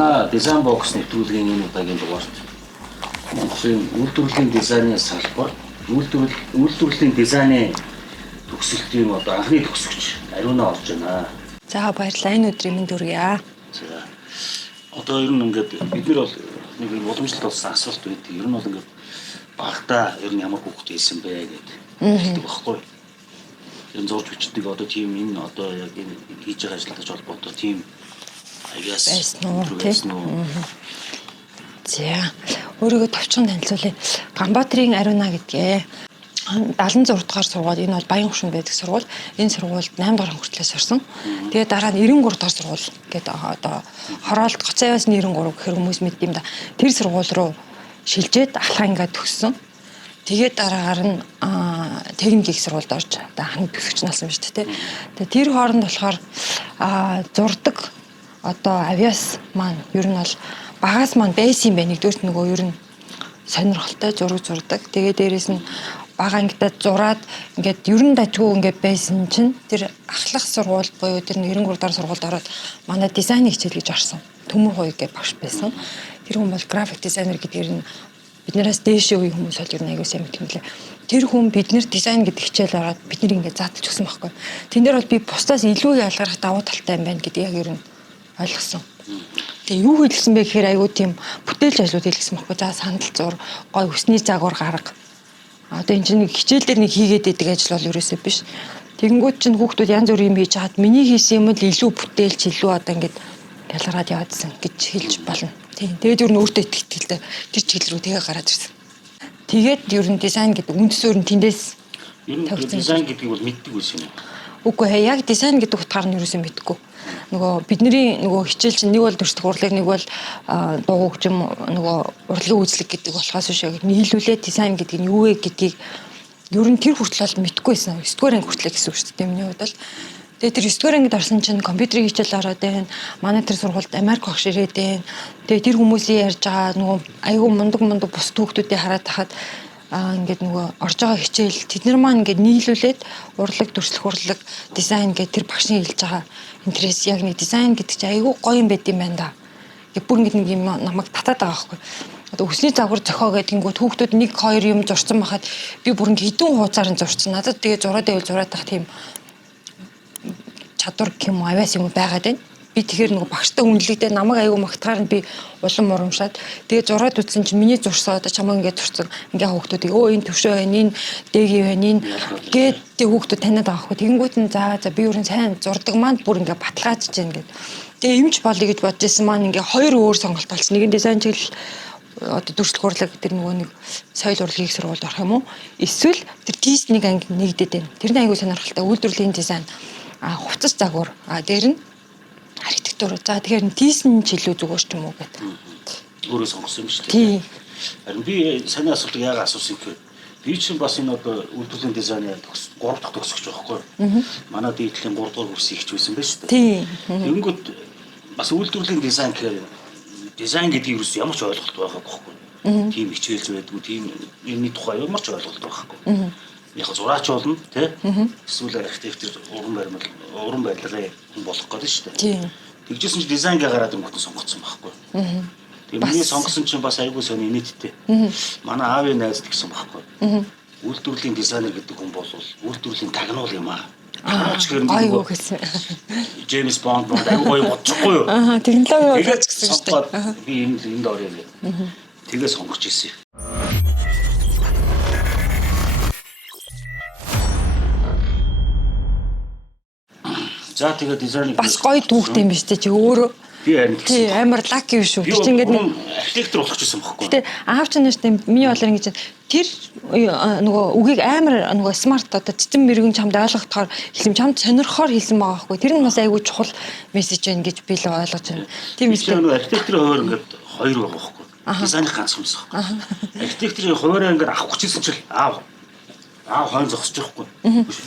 Манай дизайн бокс нэвтрүүлгийн энэ удаагийн дугаарт үйлдвэрлэлийн дизайны салбар, үйлдвэрлэлийн дизайны төгсөлтийн одоо анхны төгсөгч Ариуна орж байна. За баярлалаа. Энэ өдрийн мэнд хүргье. За. Одоо ер нь ингээд бид нар бол нэг боломжтой болсон асуулт байдаг. Ер нь бол ингээд багтаа ер нь ямар хүүхэд байсан бэ гэдэг хэлдэг байхгүй. Энэ зурж бичдэг одоо тийм энэ одоо яг энэ хийж байгаа ажиллагаач холбоотой тийм аяас байсан уу? За. Өөрийгөө товчхон танилцуулъя. Ганбаатарын Ариуна гэдгээ. 76 дугаар сургууль энэ бол Баян хушинд байдаг сургууль. Энэ сургуульд 8 дугаар хүртлээс орсон. Тэгээд дараа нь 93 дугаар сургууль гэдэг одоо хороолт Гоцааваас 93 гэхэр хүмүүс мэддэм юм да. Тэр сургууль руу шилжээд Алхаангаа төгссөн. Тэгээд дараагаар нь техник их сургуульд орж одоо анхны төгсөгч наасан шүү дээ. Тэгээд тэр хооронд болохоор зурдаг одоо авиас маань ер нь бол багаас маань байсан юм байна. Нэгдүгürt нөгөө ер нь сонирхолтой зураг зурдаг. Тэгээд дээрэс нь бага ангидад зураад ингээд ер нь дажгүй ингээд байсан чинь тэр ахлах сургууль буюу тэр 93 дахь сургуульд ороод манай дизайн хичээл гэж орсон. Төмөр хууй гэж багш байсан. Тэр хүн бол график дизайнер гэдгээр нь биднээс дээшээ үе хүмүүс бол ер нь аягүй сайн мэдэх юм лээ. Тэр хүн биднэр дизайн гэдэг хичээл ороод бидний ингээд заадаж өгсөн байхгүй. Тэн дээр бол би бусдаас илүү ялгарх давуу талтай юм байна гэдэг яг ер нь ойлгосон. Тэгээ юу хэлсэн бэ гэхээр аягүй тийм бүтээлч ажлууд хэлсэн байхгүй. За сандал зур, гой өсний загвар гарга. Одоо энэ чинь хичээл дээр нэг хийгээд идэг ажил бол ерөөсөө биш. Тэгэнгүүт чинь хүүхдүүд янз бүрийн юм хийж хаад миний хийсэн юм л илүү бүтээлч илүү одоо ингээд ялгараад яваадсан гэж хэлж болно. Тийм. Тэгээд ер нь өөртөө итгэдэг тэр чиглэл рүү тэгээ гараад ирсэн. Тэгээд ер нь дизайн гэдэг үндсөөр нь тэндээс ер нь дизайн гэдгийг бол мэддэг байсан юм. Үгүй ээ, яг дизайн гэдэг утгаар нь ерөөсөө мэдгүй. Нөгөө бидний нөгөө хичээл чинь нэг бол төрсдөх урлаг, нэг бол дуу хөгжим нөгөө урлагийн үйлчлэг гэдэг болохоос биш яг нийлүүлээд дизайн гэдэг нь юу вэ гэдгийг ер нь тэр хүртэл бол мэдгүйсэн. 9 дугаар анги хүртэл гэсэн үг шүү дээ миний хувьд бол. Тэгээ тэр 9 дугаар ангид орсон чинь компьютерийн хичээл ороод байна. Манай тэр сургуульд Америк багш ирээд байна. Тэгээ тэр хүмүүсийн ярьж байгаа нөгөө айгүй мундаг бус хүүхдүүдийг хараад тахад ингээд нөгөө орж байгаа хичээл тэд нар маань ингээд нийлүүлээд урлаг төрслөх урлаг дизайн гэдэг тэр багшийн хэлж байгаа интерес яг нэг дизайн гэдэг чинь айгүй гоё юм байд юм байна да. Ингээд бүр ингээд нэг юм намайг татаад байгаа байхгүй. Одоо өсний загвар зохио гэдгийгүүд хүүхдүүд 1-2 юм зурцсан байхад би бүр ингээд хэдэн хуудасаар нь зурцсан. Надад тэгээ зураад байвал зураад тах тийм чадвар гэх юм авиас юм байгаад байна. Би тэгэхээр нөгөө багштай үнэлэгдээ намайг аягүй магтахаар нь би улам урамшаад тэгээ зураад үзсэн чинь миний зурсаа одоо чамаа ингээд зурцсан ингээ хүүхдүүд өө энэ төвшөө байна энэ дэги байна энэ гээд тэг хүүхдүүд таниад байгаа хгүй тэгэнгүүт нь за би өөрийн сайн зурдаг маань бүр ингээ баталгаажж байна гэд. Тэгээ юмч болъё гэж бодож исэн маань ингээ хоёр өөр сонголт болсон. Нэг нь дизайн чиглэл одоо дүрслэх урлаг тэр нөгөө нэг соёл урлагийн сургуульд орох юм уу? Эсвэл тэр тийс нэг анги нэгдэд байна. Тэр нь аягүй сонирхолтой үйлдвэрлэлийн дизайн хувцас загвар дээр нь архитектур. За тэгэхээр тийсэн ч илүү зүгээр ч юм уу гэдэг. Өөрөө сонгосон юм шүү дээ. Харин би саний асуултыг яагаад асуусан гэхээр би чинь бас энэ одоо үйлдвэрлэлийн дизайны 3 дахь төгсөгч байхгүй юу? Манай дийдлийн 3 дугаар курсыг хичээсэн байж шүү дээ. Тэгэнгүүт бас үйлдвэрлэлийн дизайн гэхээр дизайн гэдгийг юу ямар ч ойлголт байгаа байхгүй юу? Тийм хичээлж байдгүй, тийм энэ тухай ямар ч ойлголт байхгүй. Яг зураач болно тий. Эсвэл архитектор уран барилгын хүн болох гэдэг шүү дээ. Тэгжсэн чинь дизайнгээ гараад өнгөтөн сонгоцсон байхгүй. Тэгээ миний сонгосон чинь бас айгүй сони нийттэй. Манай аавын найз гэсэн байхгүй. Үйлдвэрлэлийн дизайнер гэдэг хүн бол үйлдвэрлэлийн тагнуул юм аа. Айгүй гэсэн. Джеймс Бонд айгүй гоё бодчихгүй юу? Технологи бодож гэсэн шүү дээ. Би энд орё гэх. Тэгээ сонгож ирсэн. За тэгээ дизайн бас гоё түүхтэй юм биш үү чи өөрөө. Би харин тий амар лаки юм шүү. Би чи ингээд нэг архитектор болох гэсэн байхгүй. Гэтэ аав чинь нэртэй миний болоор ингэж тэр нөгөө үгийг амар нөгөө смарт одоо цэцэн мэрэгэн чамд ойлгохоор хэлсэн чамд сонирхохоор хэлсэн байгаа байхгүй. Тэр нь бас айгүй чухал мессеж байна гэж би л ойлгож байна. Тийм үстэй. Нөгөө архитекторын хуваар ингээд хоёр байгаа байхгүй. Дизайны ганц хүмүүс байхгүй. Архитекторын хуваараа ингээд авах гэжсэн чинь аав хойно зогсож байхгүй.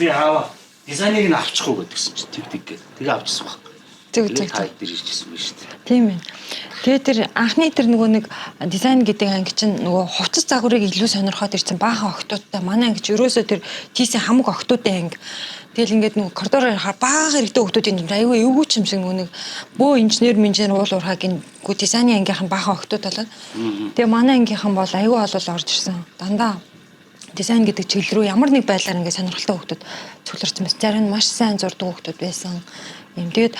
Би аав дизайныг нь авчихгүй гэдгсэн чинь тэг гэ. Тэгээ авчихсан баг. Тэг. Хайд дээр ирчихсэн байна шүү дээ. Тийм ээ. Тэгээд тэр анхны тэр нөгөө нэг дизайн гэдэг анги чинь нөгөө хувцас загварыг илүү сонирхоод ирсэн баахан охтуудтай манай анги ч ерөөсөө тэр тийсийн хамаг охтуудын анги. Тэгэл ингээд нөгөө коридороор баахан хэрэгтэй охтуудын аюу эвгүй ч юм шиг нөгөө нэг бөө инженер уул уурхагийн дизайны ангийнхан баахан охтууд болоод тэгээ манай ангийнхан бол аюу олол орж ирсэн. Дандаа дизайн гэдэг чиглэл рүү ямар нэг байдлаар ингээд сонирхолтой хөгтөд цугларсан байсан. Зарим нь маш сайн зурдаг хөгтөд байсан. Ийм тэгээд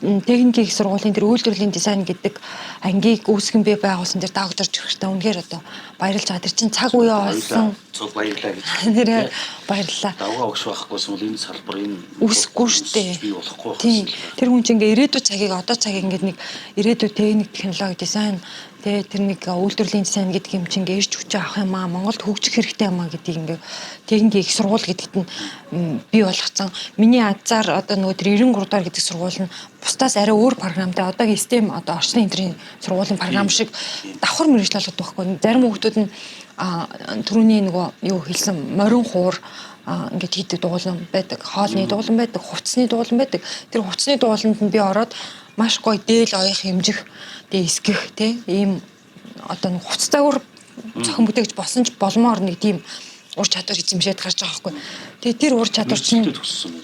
техникийн их сургуулийн тэр үйлдвэрлэлийн дизайн гэдэг ангийг үүсгэн бий байгуулсан тэр докторч хэрэгтэй. Үнэхээр одоо баярлж байгаа. Тэр чинь цаг үеэ олсон. Цог баярлаа гэж. Нэрээ баярлаа. Давгаа өгш байхгүйсэн бол энэ салбар энэ үсэхгүй штэ. Би болохгүй байна. Тэр хүн чинь ингээ ирээдүйд цагийг одоо цагийг ингээ нэг ирээдүйд техник технологи дизайн тэгээ тэр нэг үйлдвэрлэлийн дизайн гэдэг юм чинь ингээ ирж хүч авах юм аа Монголд хөгжих хэрэгтэй юм аа гэдгийг ингээ техникийн их сургууль гэдэгт нь бий болгоцсон. Миний азар одоо нөгөө тэр 93 дахь гэдэг сургууль нь бусдаас арай өөр програмтай одоогийн STEM одоо орчны энтрийн сургуулийн програм шиг давхар мэргэжил болгоод байхгүй. Зарим хүүхдүүд нь түрүүний нөгөө юу хэлсэн морин хуур ингээд хийдэг дуулан байдаг, хоолны дуулан байдаг, хувцсны дуулан байдаг. Тэр хувцсны дууланд нь би ороод маш гоё дээл оёх хэмжих, тэгээ эсгэх тий ийм одоо нэг хувцс загвар зохион бүтээгч болсон ч боломоор нэг тийм ур чадвар эзэмшээд гарч байгаа байхгүй. Тэгээ тэр ур чадвар чинь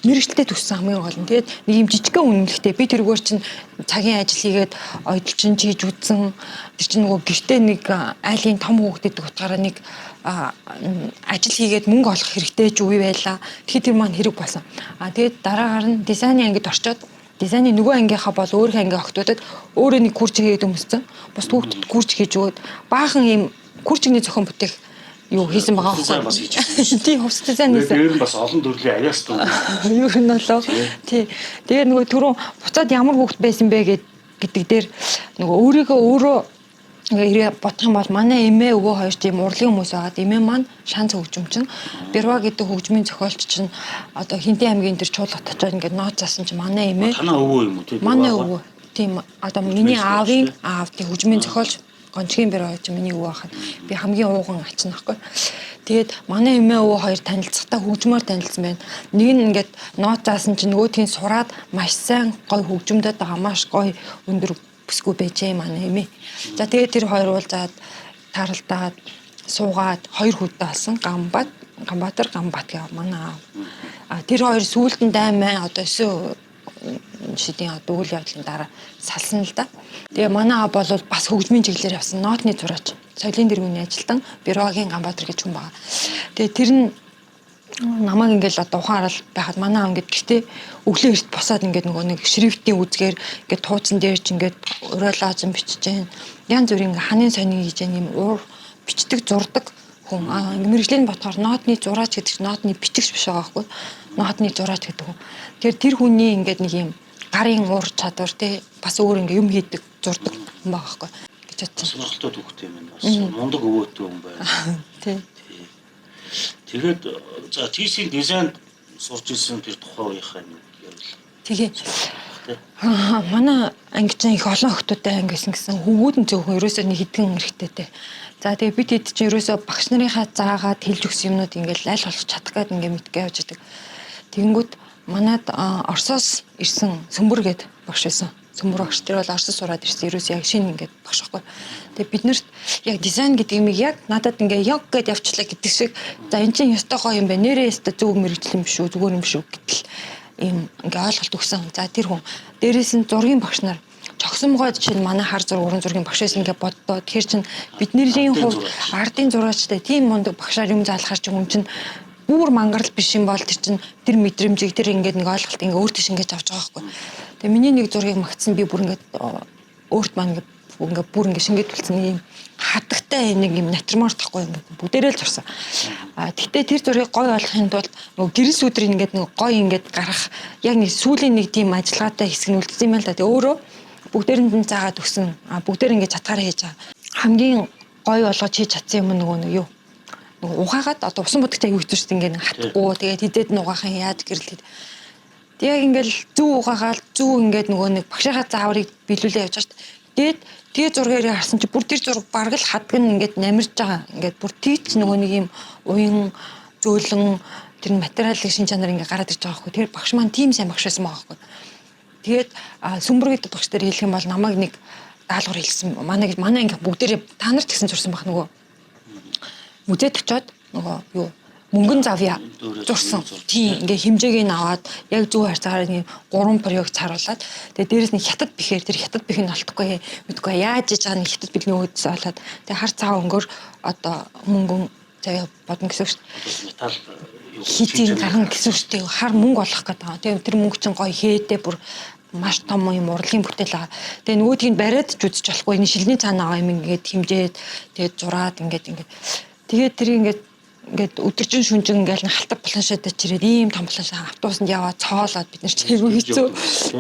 мэрэгчлээ төссөн хамгийн гол нь. Тэгээд нэг юм жижигхэн үнэмлэхтэй би тэргээр чинь цагийн ажил хийгээд ойдолчин хийж үтсэн. Тэр чинь нөгөө гэртээ нэг айлын том хүүхдэд утгаараа нэг ажил хийгээд мөнгө олох хэрэгтэй ч үе байлаа. Тэгэхээр тэр маань хэрэг болсон. Тэгээд дараагаар нь дизайны ангид орчоод дизайны нөгөө ангийнхаа бол өөрийнхөө анги охтуудад өөрөө нэг курс хийгээд өмссөн. Бус хүүхдэд курс хийж өгөөд баахан ийм курсны зохион бүтээх юу хийсэн байгаа байхгүй бас хийчихсэн. Тийм хувцас дизайн хийсэн. Тэр нь бас олон төрлийн аяас дуу. Юу юм болоо. Тий. Тэгээ нөгөө түрүүн буцаад ямар хүүхд байсан бэ гэдэг дээр нөгөө өөрөө ингээ бодох юм бол манай эмээ өвөө хоёр тийм урлагийн хүмүүс байгаад эмээ маань шанц хөгжимчин. Бэрва гэдэг хөгжмийн зохиолч чинь одоо Хинтээ аймгийн тэр чуулгад очиод ингээ нот заасан чинь манай эмээ. Танаа өвөө юм уу тийм. Манай өвөө. Тийм одоо миний аавын тийм хөгжмийн зохиолч гончгийн бэр хоёр миний өвөө хахад би хамгийн ууган ачна байхгүй. Тэгээд манай эмээ өвөө хоёр танилцахтаа хөгжмөөр танилцсан байна. Нэг нь ингээд нот заасан чинь нөгөөдгийн сураад маш сайн гой хөгжмөдөд байгаа маш гой өндөр бүсгүй байжээ манай эмээ. За тэгээд тэр хоёр уулзаад таралдаад суугаад хоёр хүүтэй болсон. Гамбатар Гамбат гэх манай аав. Тэр хоёр сүүлд нь даймаа одоо 9 шидийн одоо үйл явдлын дараа салсан л да. Тэгээ манай аав бол бас хөгжмийн чиглэлээр явсан нотны зураач. Соёлын дэргэний ажилтан Бюрогийн Гамбатар гэж хүн байна. Тэгээ тэр нь намайг ингээл одоо ухаанарал байхад манай аав ингээд гэртээ өглөө эрт босоод ингээд нөгөө нэг шрифтийн үзгээр ингээд тууцсан дээр ч ингээд уриалаажин бичиж जैन. Янз бүрийн ханын сонин хийж जैन юм уур бичдэг зурдаг хүн. Мэргэжлийн ботхоор нотны зураач гэдэг чинь нотны бичигч биш байгаа байхгүй. Нотны зураач гэдэг хүн. Тэгэхээр тэр хүний ингээд нэг юм гарын уур чадвар тий бас өөр ингээ юм хийдэг зурдаг хүн байгаа байхгүй гэж бодсон. Сонирхолтой хүүхдээ юм байна. Бас мундаг өвөөтэй хүн байна. Тий. Тэгээд за TC дизайнд сурч ирсэн тэр тухайн үеийнхаа явдал. Тэгээ манай анги чинь их олон охтуудтай анги гэсэн хөвгүүд нь зөвхөн ерөөсөө нэг хэдэн эрэгтэйтэй. За тэгээ бид хэд чинь ерөөсөө багш нарынхаа заагаад хэлж өгсөн юмнууд ингээл аль болох чадах гээд ингээ мэдгээ явж байдаг. Тэгэнгүүт манад Оросоос ирсэн Сөмбөр гээд багш байсан. Сөмбөр багш тэр бол Оросоос сураад ирсэн. Ерөөсөө яг шинэ ингээд багш байхгүй. Тэгээ бид нарт яг дизайн гэдэг юм яг надад ингээ яг гээд явчлаа гэдэг шиг за эн чинь ёстой гоё юм байна. Нэрээ ёстой зөв мэрэгжил юм биш үү? Зүгээр юм биш үү гэтэл ийм ингээ ойлголт өгсөн. За тэр хүн дээрээс нь зургийн багш нар чогсомгой чинь манай хар зураг уран зургийн багш байсан ингээ боддоо. Тэгэхээр чин бидний хувьд ардын зураачтай тийм мундаг багшаар юм заалахар чинь хүн чинь бүр мангарал биш юм бол тэр чин тэр мэдрэмжийг тэр ингээд нэг ойлголт ингээ өөртөө шингээж авч байгаа байхгүй. Тэгээ миний нэг зургийг магтсан би бүр ингээд өөрт маань ингээ бүр ингээ шингээд үлдсэн нэг юм хатагтай нэг юм натурморт тахгүй ингээ бүгдээрээ л зурсан. Тэгтээ тэр зургийг гой болгохын тулд нөгөө гэрэл сүдрийг ингээ нэг гой ингээ гарах яг нэг сүүлийн нэг тийм ажиллагаатай хэсэг нь үлдсэн юм л да. Тэгээ өөрөө бүгдээрэнд нь заагаад өгсөн. Бүгдээр ингээ чатгаараа хийж байгаа. Хамгийн гой болгож хийж чадсан юм нөгөө юу? Нөгөө ухаагаад одоо усан будагтай аягүй хэвчээ шүү дээ ингээ хатахгүй тэгээд хидэд нь угаахан яаж гэрэл. Яг ингээл зүү угаагаал зүү ингээд нөгөө нэг багшийнхаа зааврыг биелүүлээ явж байгаа шүү дээ. Тэгээ зургийг харсан чи бүр тэр зураг бараг л хадг нь ингээд намирж байгаа. Ингээд бүр тийч нөгөө нэг юм уян зөөлөн тэр материалын шин чанар ингээд гараад ирж байгаа хгүй. Тэр багш маань тийм сайн багш байсан байгаа хгүй. Тэгээд Сүмбэр гэдэг багш дээр хэлэх юм бол намайг нэг даалгавар хэлсэн. Манай анги бүгдээрээ та нарт гэсэн зурсан баг нөгөө музейд очиод нөгөө юу мөнгөн завья зурсан. Тийм ингээ хэмжээг нь аваад яг зөв харьцаагаар нэг 3 проект харуулад тэгээ дээрэс нь хятад бихээр тэр хятад бих нь олдохгүй мэдгүй яаж иж байгаа нэг хятад бихний өөдөөс олоод тэгээ хар цагаан өнгөөр одоо мөнгөн завья бодно гэсэн үг шүү дээ. Металл хийцийг гарна гэсэн үг шүү дээ. Хар мөнгө олох гэдэг. Тэгээ тэр мөнгө чинь гоё хээтэй бүр маш том юм урлагийн бүтээл байгаа. Тэгээ нөгөөдгийг бариад ч үзэж болохгүй. Энэ шилний цаанаа байгаа юм ингээд хэмжээд тэгээд зураад ингээд тэгээд тэр ингээд өдөржин шүнжин ингээл халтар планшетад чирээд ийм том планшет автобусанд яваад цоолоод бид нар чирээ хэцүү.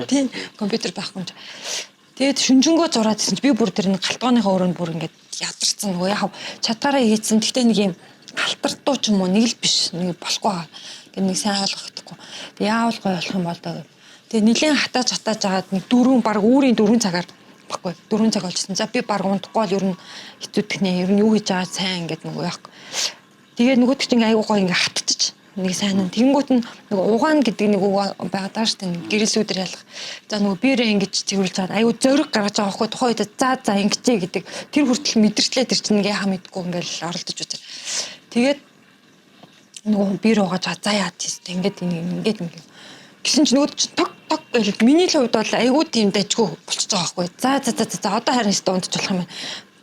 Тийм компьютер байхгүй юм. Тэгээд шүнжэнгөө зураад гэсэн чи би бүр тэр нэг галтгооныхаа өрөөнд бүр ингээд ядарсан нөгөө яг чатаараа хийцэн. Гэхдээ нэг юм галтартуу ч юм уу нэг л биш нэг болохгүй байгаа. Тэгээд нэг сайн ойлгохдохгүй. Тэгээд яавал гоё болох юм бол даа. Тэгээд нэлийн хатааж агаад нэг баг үүрийн 4 цагаар баггүй 4 цаг болчихсон. За би баг унтахгүй бол ер нь хэцүүдэх нэ. Ер нь юу хийж байгаа сайн ингээд нөгөө яах. Тэгээд нөгөөд чинь айгуу гоё ингээ хатчих нэг сайн нь тэгэнгүүт нь нөгөө угаана гэдэг нэг үг байгаа даа шүү дээ гэрэлсүүдэр ялах. За нөгөө биерээ ингэж цэвэрлж чад айгуу зориг гаргаж байгаа байхгүй тухайн үед за ингэчээ гэдэг тэр хүртэл мэдэрчлээ тэр чинь ингээ яхаа мэдгүй ингээл оролдож үзээ. Тэгээд нөгөө биер угааж за яа тийс ингээд гэсэн чинь нөгөө чинь тог гэл миний л хувьд бол айгуу тийм дайггүй болчихж байгаа байхгүй. За одоо харин өстө унтж болох юм байна.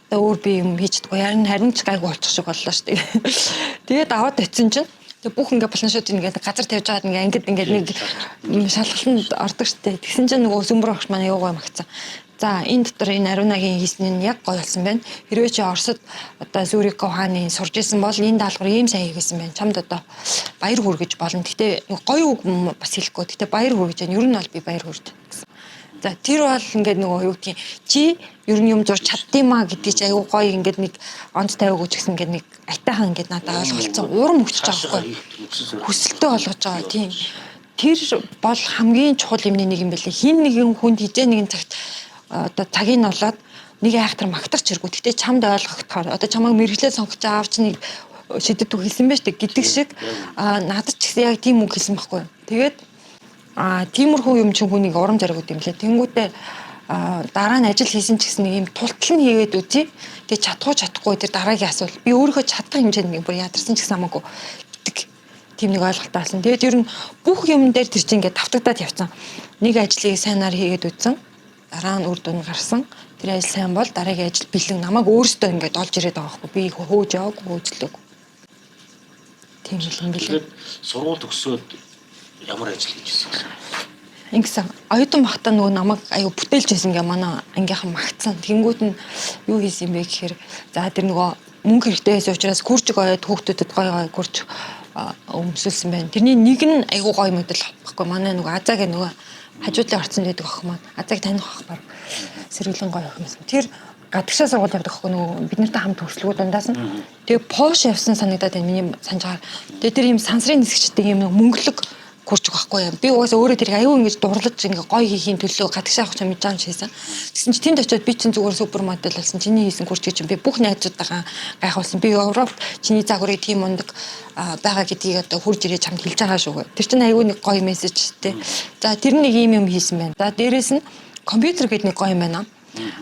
Өөр би юм хийж чадгүй харин ч гайгүй болчих шиг боллоо шүү дээ. Тэгээд аваад очисон чинь тэг бүх ингээ планшет ингээд газар тавьж байгаад ингээд нэг шалгалтанд ордог шүү дээ. Тэгсэн чинь нөгөө сөмбөр багш маань аюугаа магцсан. За энэ дотор энэ Арунагийн хийсэн нь яг гоё болсон байна. Хэрвээ чи Оросд одоо Зүрик хааны сурж исэн бол энэ даалгавар ийм сайн хийсэн байна. Чамд одоо баяр хүргэж болно. Гэтэ гоё үг бас хэлэхгүй. Гэтэ баяр хүргэж байна. Ер нь бол би баяр хүрдэ гэсэн. За тэр бол ингээд нөгөө юу гэдгийг чи ер нь юм зурж чаддığımаа гэдгийг чи аюу гоё ингээд нэг онц тавиаг өгч гэсэн ингээд нэг айтайхан ингээд надад ойлголцсон урам өгч байгаа байхгүй хүсэлтэй болгож байгаа тийм тэр бол хамгийн чухал юмны нэг юм байлээ хин нэгэн хүнд хизээ нэгэн цагт одоо цагийг нь олоод нэг айхтар магтарч хэрэггүй гэхдээ чамд ойлгохдохоор одоо чамайг мэрэгчлээ сонгож аавч нэг шидэт үг хэлсэн байж гэдэг шиг надад ч гэсэн яг тийм үг хэлсэн байхгүй тэгээд тиймэрхүү юм чинь хүнийг урам зориг өгд юм лээ. Тэнгүүтээ дараа нь ажил хийсэн ч гэсэн нэг юм тултал нь хийгээд үзье. Тэгээ чадахгүй тэр дараагийн асуул. Би өөрийнхөө чадах хэмжээнд нэг бүр ядарсан ч гэсэн хамаагүй гэдэг тийм нэг ойлголттой болсон. Тэгээд ер нь бүх юм дээр тэр чинь ингээд давтагдаад явцсан. Нэг ажлыг сайнаар хийгээд үзсэн. Дараа нь үр дүн гарсан. Тэр ажил сайн бол дараагийн ажил бэлэн намайг өөрөөсөө ингээд олж ирээд байгаа байхгүй. Би хөөж яваагүй хөөжлөөгүй. Тийм юм билээ. Сургууль төгсөөд ямар ажил хийжсэн юм? Ингэсэн оюутан багтаа нөгөө намайг аюу бүтээлж байсан гэ манай ангийнхан магтсан. Тэнгүүд нь юу хийсэн бэ гэхээр за тэр нөгөө мөнгө хэрэгтэй байсан учраас күржиг оёд хүүхдүүдэд гоё күрж өмсөлсөн байна. Тэрний нэг нь аюу гоё модель баггүй манай нөгөө Азагийн нөгөө хажуудлын орцсон гэдэг ах маань Азааг таних ах баг сэргэлэн гоё ах юмсан. Тэр гадагшаа сургууль явдаг ахгүй нөгөө бид нартай хамт төгслөгөө дундаас нь. Тэгээ Пош явсан санагдаад байна миний санджаар. Тэгээ тэр юм сансрын нисгчтэй юм мөнгөлөг хүрчих байхгүй юм. Би угаасаа өөрөө тэрийг аюу ингэж дурлаж ингээ гоё хийхийн төлөө гадагшаа авах юм мэдэж шийсэн. Тэгсэн чи тэнд очиод би чинь зүгээр супер модель болсон. Чиний хийсэн хүрч гэж би бүх найзуудтайгаа гайхуулсан. Би Европт чиний загварыг тийм ундаг байгаа гэдгийг одоо хурж ирээ чамд хэлж байгаа шүү. Тэр чинь аюу нэг гоё мессежтэй. За тэр нэг юм хийсэн байна. За дээрэс нь компьютер гэдэг нэг гоё юм байна.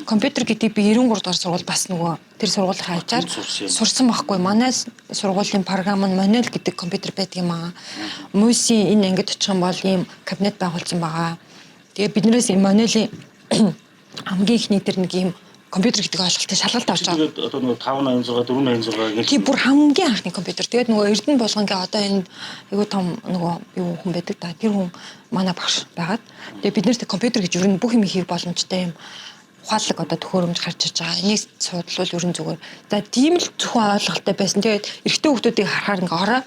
Компьютер гэдэг би 93 дугаар сургууль бас нөгөө тэр сургуулийн хажаар сурсан байхгүй. Манай сургуулийн програм нь Monel гэдэг компьютер байдаг юм аа. Мөсийн энэ ангид очих юм бол ийм кабинет байгуулсан байгаа. Тэгээ биднээс энэ Monel-ийн хамгийн ихний тэр нэг ийм компьютер гэдэг ойлголтыг шалгалт авч байгаа. Тэгээд одоо нөгөө 586 486 гэх тийм бүр хамгийн анхны компьютер. Тэгээд нөгөө Эрдэнэ болгонгийн одоо энэ айгуу том нөгөө юу хүн байдаг да. Тэр хүн манай багш байгаад. Тэгээд бид нэрт компьютер гэж ер нь бүх юм хийх боломжтой юм. Ухаалаг одоо төхөөрөмж гарч иж байгаа. Энийг судлал ерөн зүгээр. За тийм л зөвхөн ойлголттой байсан. Тэгээд эрэгтэй хүмүүсийг харахаар ингээ ороо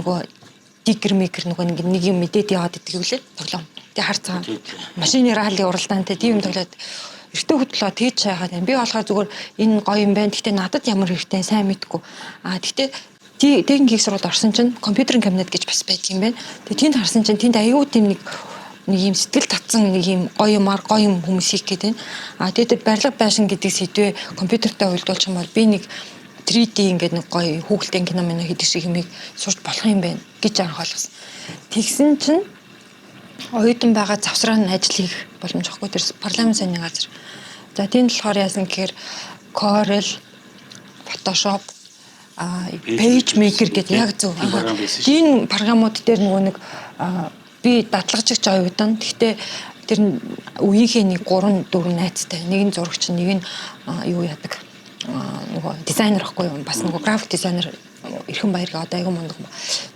нөгөө дигэр микер нөгөө нэг юм мэдээд яваад идэг үлээ. Тоглоом. Тэгээд харцгаа машины ралли уралдаантай тийм юм тоглоод эрэгтэй хөтлөө тэгж шаагаад байна. Би болохоор зүгээр энэ гоё юм байна. Гэхдээ надад ямар хэрэгтэй сайн мэдгүй. Гэхдээ техникийн сургуульд орсон чинь компьютерийн кабинет гэж бас байдаг юм байна. Тэгээд тэнд харсан чинь тэнд аюу тийм нэг юм сэтгэл татсан нэг юм гоё юм хүмүүс хийх гэдэг. Тэгээд барилга байшин гэдэг сэдвээ компьютертэй уйлдуулчих юм бол би нэг 3D ингээд нэг гоё хүүхэлдэйн кино мэнэ хийдэг шиг юмыг сурч болох юм байна гэж анхаалсан. Тэгсэн чинь оюутан байгаа завсраа нь ажил хийх боломж واخгүй тэр парламент сайнны газар. За тийм болохоор яасан гэхээр Corel, Photoshop, PageMaker гэдэг яг зөв. Энэ програмууд дээр нөгөө нэг би дадлагжигч оюутан. Гэхдээ тэр үеийнхээ нэг 3 4 найзтай. Нэг нь зурагч, нэг нь юу яадаг. Нөгөө дизайнер ахгүй юу? Бас нөгөө график дизайнер Эрхэн Баяр гээ одоо айгүй мундаг.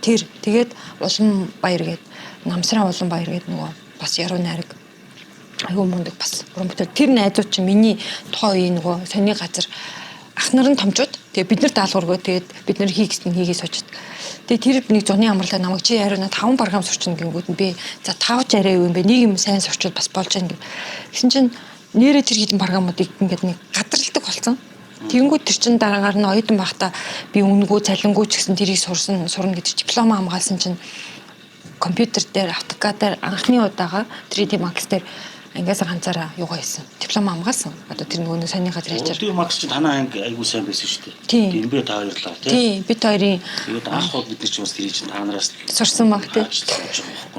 Тэр тэгээд Улан Баяр гээд Намсраа Улан Баяр гээд нөгөө бас яруу найраг айгүй мундаг бас уран бүтээл. Тэр найзууд чинь миний тухайн үеийн нөгөө сони газар ах нар нь томчууд. Тэгээ бид нар даалгаваргүй тэгээд бид нар хийгсэн хийгээ сочд. Тэгээ тэр нэг зуны амралаа намайг чи яриа 5 програм сурчна гингүүд нь би за 5 ч арай юу юм бэ? Нэг юм сайн сурчвал бас болж байна гэх. Гэсэн чинь нэрээ тэр хідэн програмуудыг ингээд нэг гадралдаг болсон. Тэгэнгүүт тэр чин дараагаар нь оюутан байхдаа би үнгүү цалингүү ч гэсэн тэрийг сурна гэдэг диплом хамгаалсан чинь компьютер дээр AutoCAD дээр анхны удаага 3D Max дээр ангиас ганцаараа юугаа хийсэн. Диплом хамгаалсан. Одоо тэр нөгөө саний газар ячаар. 3D Max чинь танаа анги айгуу сайн байсан шүү дээ. Тийм би та хоёрлаа тий. Тийм бид хоёрын тэгээд анхуд бид нар ч бас тэрийг чинь та нараас сурсан баг тий.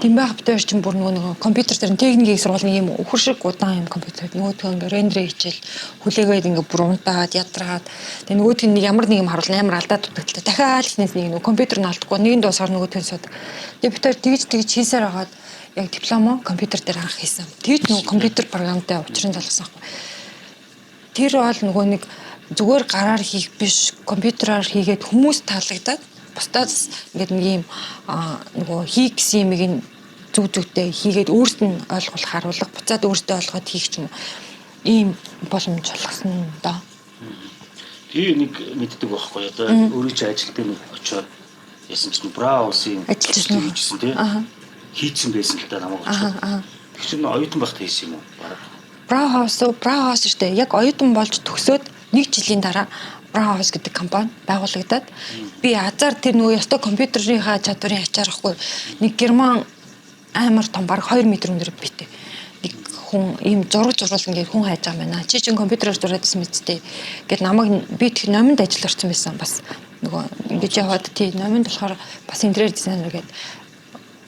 Тийм байх бид хоёр чинь бүр нөгөө компьютер дээр техникийн сургуулийн юм өхөр шиг удаан юм компьютер. Нөгөөдгөө ингээ рендер хийчихэл хүлээгээд ингээ бүр унтаад ядраад. Тэгээд нөгөөдг нь ямар нэг юм харуул амар алдаад дутагдaltaа. Дахиад ихнээс нэг нөгөө компьютер нь алдахгүй нэгэн дуусаар нөгөөдгөө сууд. Тэгээд бид хоёр тэгж хийсээр хагаад яг диплом компьютер дээр анх хийсэн. Тэгж нөгөө компьютер програмтай учрын залгасан байхгүй. Тэр бол нөгөө нэг зүгээр гараар хийх биш, компьютераар хийгээд хүмүүс таалагдаад бусдаас ингээд нэг юм нөгөө хийх гэсэн юмыг зүг зүгтэй хийгээд өөрт нь ойлгох харуулах, буцаад өөртөө ойлгоод хийх ч юм уу. Ийм боломж олгосон доо. Тэгээ нэг мэддэг байхгүй одоо өөрөө чи ажилтны нэг очоод яасан чинь браусын ажиллаж хийжсэн тий. Хийцэн байсан л да намайг очоод. Тэр чинь оюутан байхдаа хийсэн юм уу? Brauhaus штэ яг оюутан болж төгсөөд 1 жилийн дараа Brauhaus гэдэг компани байгуулагдаад би азар тэр нөгөө ёстой компьютерийнхаа чадварын ачаар ахгүй нэг герман амар том баг 2 м өндөр битээ. Нэг хүн ийм зураг зурвал ингээд хүн хайж байгаа юм байна. Чи чинь компьютероор зураадсан мэт гэд намайг би тэг номинд ажил орсон байсан бас нөгөө ингэж яваад тий номинд болохоор бас интерьер дизайнер гэдэг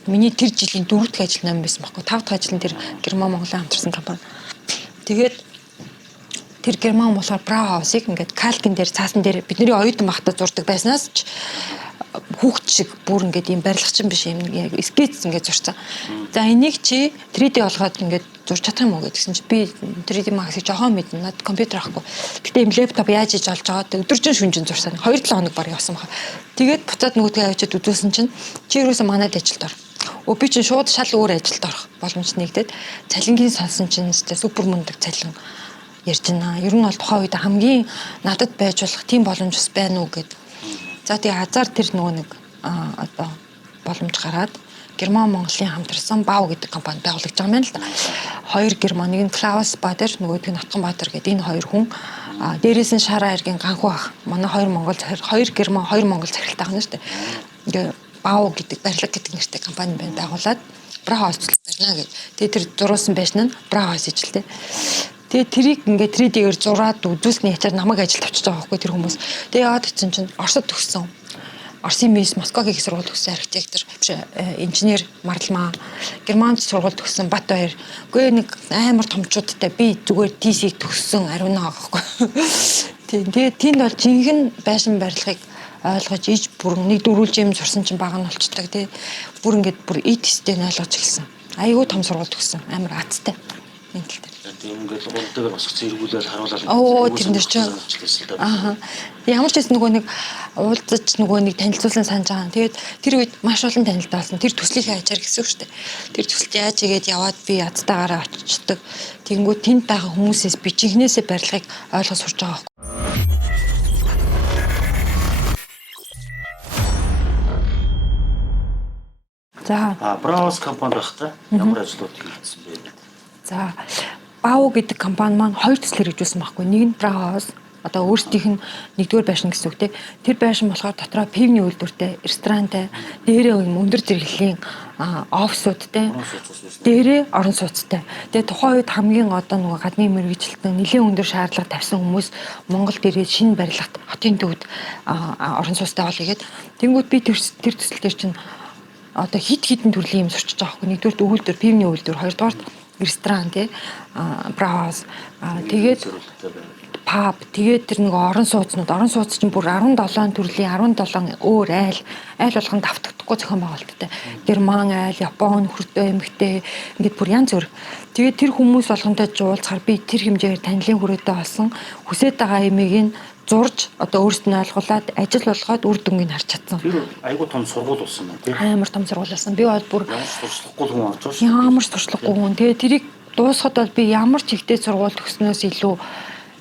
миний тэр жилийн 4 дахь ажил ном байсан байхгүй 5 дахь ажил нь тэр Герман Монголын хамтарсан компани. Тэгээд тэр Герман болохоор Brauhaus-ыг ингээд калкин дээр цаасан дээр бидний оюутан байхдаа зурдаг байснаас ч хүүхд шиг бүр ингээд юм барилгачин биш юм скетч ингээд зурцсан. За энийг чи 3D болгоод ингээд зурж чадах юм уу гэдгсэн чи би 3D Max-ыг жоохон мэднэ. Над компьютер ахгүй. Гэтэ юм лэптоп яаж иж олж байгаа өдөржин шүнжин зурсан. 2-7 хоног баг явсан баха. Тэгээд буцаад нөгөөдгөө авчиад үзүүлсэн чинь чи юусэн манайд ажилд ор. Би чинь шууд шал өөр ажилд орох боломж нэгдээд цалингийн сонсон чинь супер мундаг цалин ярьж байна. Ер нь бол тухайн үед хамгийн надад байж болох тийм боломж бас байна уу гэд. За тэгээ азар тэр нөгөө нэг одоо боломж гараад Герман Монголын хамтарсан Бау гэдэг компани байгуулагдж байгаа юм л да. 2 Герман, нэг нь Клаус Бадер, нөгөөдг нь Натганбаатар гэдэг энэ 2 хүн дээрээс нь Шараа Эргийн ганхуу ах. Манай 2 Герман, 2 Монгол захиралтай байна шүү дээ. Ингээ Бау гэдэг барилга гэдэг нэртэй компани байна байгуулад Brauhaus барьна гэх. Тэгээ тэр зурулсан байшин нь Brauhaus ижилтэй. Тэгээ тэрийг ингээ 3D-гээр зураад үзүүлсний ячаар намайг ажилд авчиж байгаа байхгүй тэр хүмүүс. Тэгээ яваад чинь Оросд төгссөн. Оросын МИС Москвагийн их сургууль төгссөн архитектор, инженер Марлмаа, Германд сургууль төгссөн Бат Баяр. Үгүй нэг амар томчуудтай би зүгээр TC-г төгссөн ариунаа байхгүй. Тэгээ тэнд бол жинхэнэ байшин барилгыг ойлгож иж бүр нэг дөрүүлж юм сурсан чинь бага нь болчдаг тий. Бүр ингээд бүр эдистэй нь ойлгож эхэлсэн. Айгүй том сургууль төгссөн. Амар азтай. Энэ тал дээр. Тийм ингээд гурдгаар босгоцсон эргүүлээд харуулаад. Тэр нэр чинь. Ааха. Ямар ч гэсэн нөгөө нэг уулзаж нөгөө нэг танилцуулсан санаж байгаа. Тэгээд тэр үед маш олон танилцуулсан. Тэр төслийнхээ ачаар гэсэн үг шүү дээ. Тэр төсөлд яаж игээд яваад би ядтайгаараа очичдаг. Тэгэнгүүт тэнд байгаа хүмүүсээс би чихнээсээ барилгыг ойлгож сурч байгаа. За. Brauhaus компани байхдаа ямар ажлууд хийгдсэн бэ? За. Бау гэдэг компани маань 2 төслөөр хэрэгжүүлсэн байхгүй. Нэг нь Brauhaus одоо өөрсдийнх нь нэгдүгээр байшин гэсэн үг тийм. Тэр байшин болохоор дотроо пивний үйлдвэртэй, ресторантай, дээрээ өндөр зэрэглэлийн офисуудтай, дээрээ орон сууцтай. Тэгээ тухайн үед хамгийн одоо нөгөө гадны мэргэжилтэн нэлээд өндөр шаардлага тавьсан хүмүүс Монголд ирээд шинэ барилгат хотын төвд орон сууцтай бол игээд тэнгууд би тэр төсөл дээр чинь одоо хит хитэн төрлийн юм сурчиж байгаа хгүй. Нэгдүгээр үйлдвэр, пивний үйлдвэр, хоёрдугаар ресторан тий Браус тэгээд паб тэгээд тэр нэг орон сууц чинь бүр 17 төрлийн 17 өөр айл болгон давтагдахгүй зохион байгуулалттай. Герман айл, Япон, хөрдөө эмэгтэй ингээд бүр янз бүр. Тэгээд тэр хүмүүс болгонтой жуулцахаар би тэр хэмжээгээр танилын хүрээтэй болсон хүсэж байгаа эмийг нь зурж одоо өөрсдөө ойлгуулад ажил болгоод үр дүнгийг харж чадсан. Тэр айгуу том сургууль болсон байна тийм. Амар том сургууль болсон. Би бол бүр ямар сурчлахгүй хүн авч байгаа шүү. Ямар сурчлахгүй хүн. Тэгээд тэрийг дуусгахад бол би ямар ч ихтэй сургууль төгснөөс илүү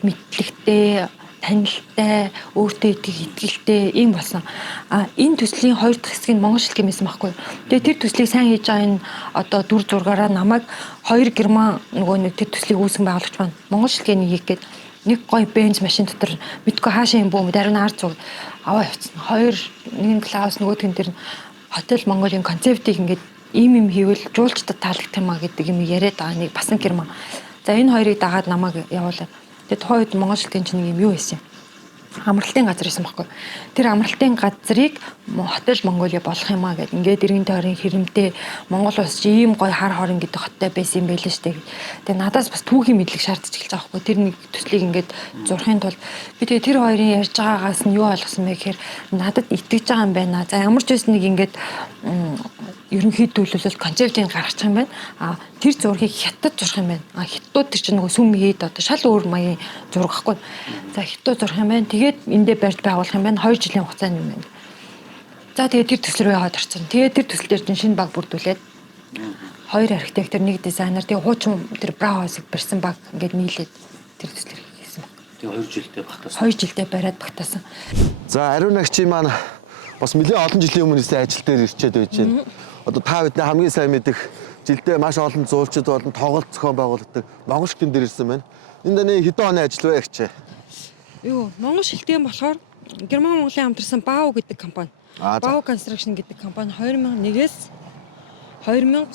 мэдлэгтэй, танилтай, өөртөө итгэлтэй юм болсон. Энэ төслийн 2 дахь хэсгийг монгол шил гэмээсэн байхгүй. Тэгээ тэр төслийг сайн хийж байгаа энэ одоо дүр зургаараа намайг 2 герман нөгөө нэг тэр төслийг үүсгэн байгуулагч маань монгол шил гээний хийх гээд нэг гой бенз машин дотор мэдгүй хаашаа юм бүү даруй нар зур аваа явцсан. 2 нэг класс нөгөөдгөн тэр хотел Монголын концептыг ингээд ийм хийвэл жуулчдад таалагдах юм а гэдэг юм яриад байгаа нэг бас нэг герман. За энэ хоёрыг дагаад намайг явуулаад тэгээд тухайн үед монгол шилтийн чинь нэг юм юу байсан юм. Амралтын газар байсан байхгүй. Тэр амралтын газрыг хотел Монголиа болох юм а гэд ингээд иргэн тойрын хэрэмтэй Монгол улс чи ийм гоё хар хорин гэдэг хоттой байсан юм байл шүү дээ. Тэгээ надаас бас түүхийн мэдлэг шаардж эхэлж байгаа байхгүй. Тэр нэг төслийг ингээд зурхын тулд би тэгээ тэр хоёрын ярьж байгаагаас нь юу ойлгосон бэ гэхээр надад итгэж байгаа юм байна. За ямар ч байсан нэг ингээд ерөнхий төлөвлөлт концептыг гаргачих юм байна. Тэр зургийг хятад зурх юм байна. Хятадууд тэр чинь нөгөө сүм хийд одоо шал өөр маягийн зураг байхгүй. За хятад зурх юм байна. Тэгээд эндээ барьж байгуулах юм байна. 2 жилийн хугацаанд юм байна. За тэгээд тэр төсөл рүү яваад орсон. Тэгээд тэр төсөл дээр чинь шинэ баг бүрдүүлээд 2 архитектор, 1 дизайнер, тэгээд хуучин тэр Браусыг барьсан баг ингээд нийлээд тэр төслийг хийсэн. Тэгээ 2 жилдээ багтаасан. 2 жилдээ бариад багтаасан. За ариун агчийн маань бас нэлээд олон жилийн өмнөөс ажил дээр ирчээд байж байна. Одоо та бидний хамгийн сайн мэдих жилдээ маш олон зуулчид болон тоглолт зохион байгуулдаг монгол шилтэн дээр ирсэн байна. Энд даны хэдэн оны ажил вэ гэх? Юу, монгол шилтэн болохоор Герман Монголын хамтарсан Бау гэдэг компани. Бау Construction гэдэг компани 2001-ээс 2004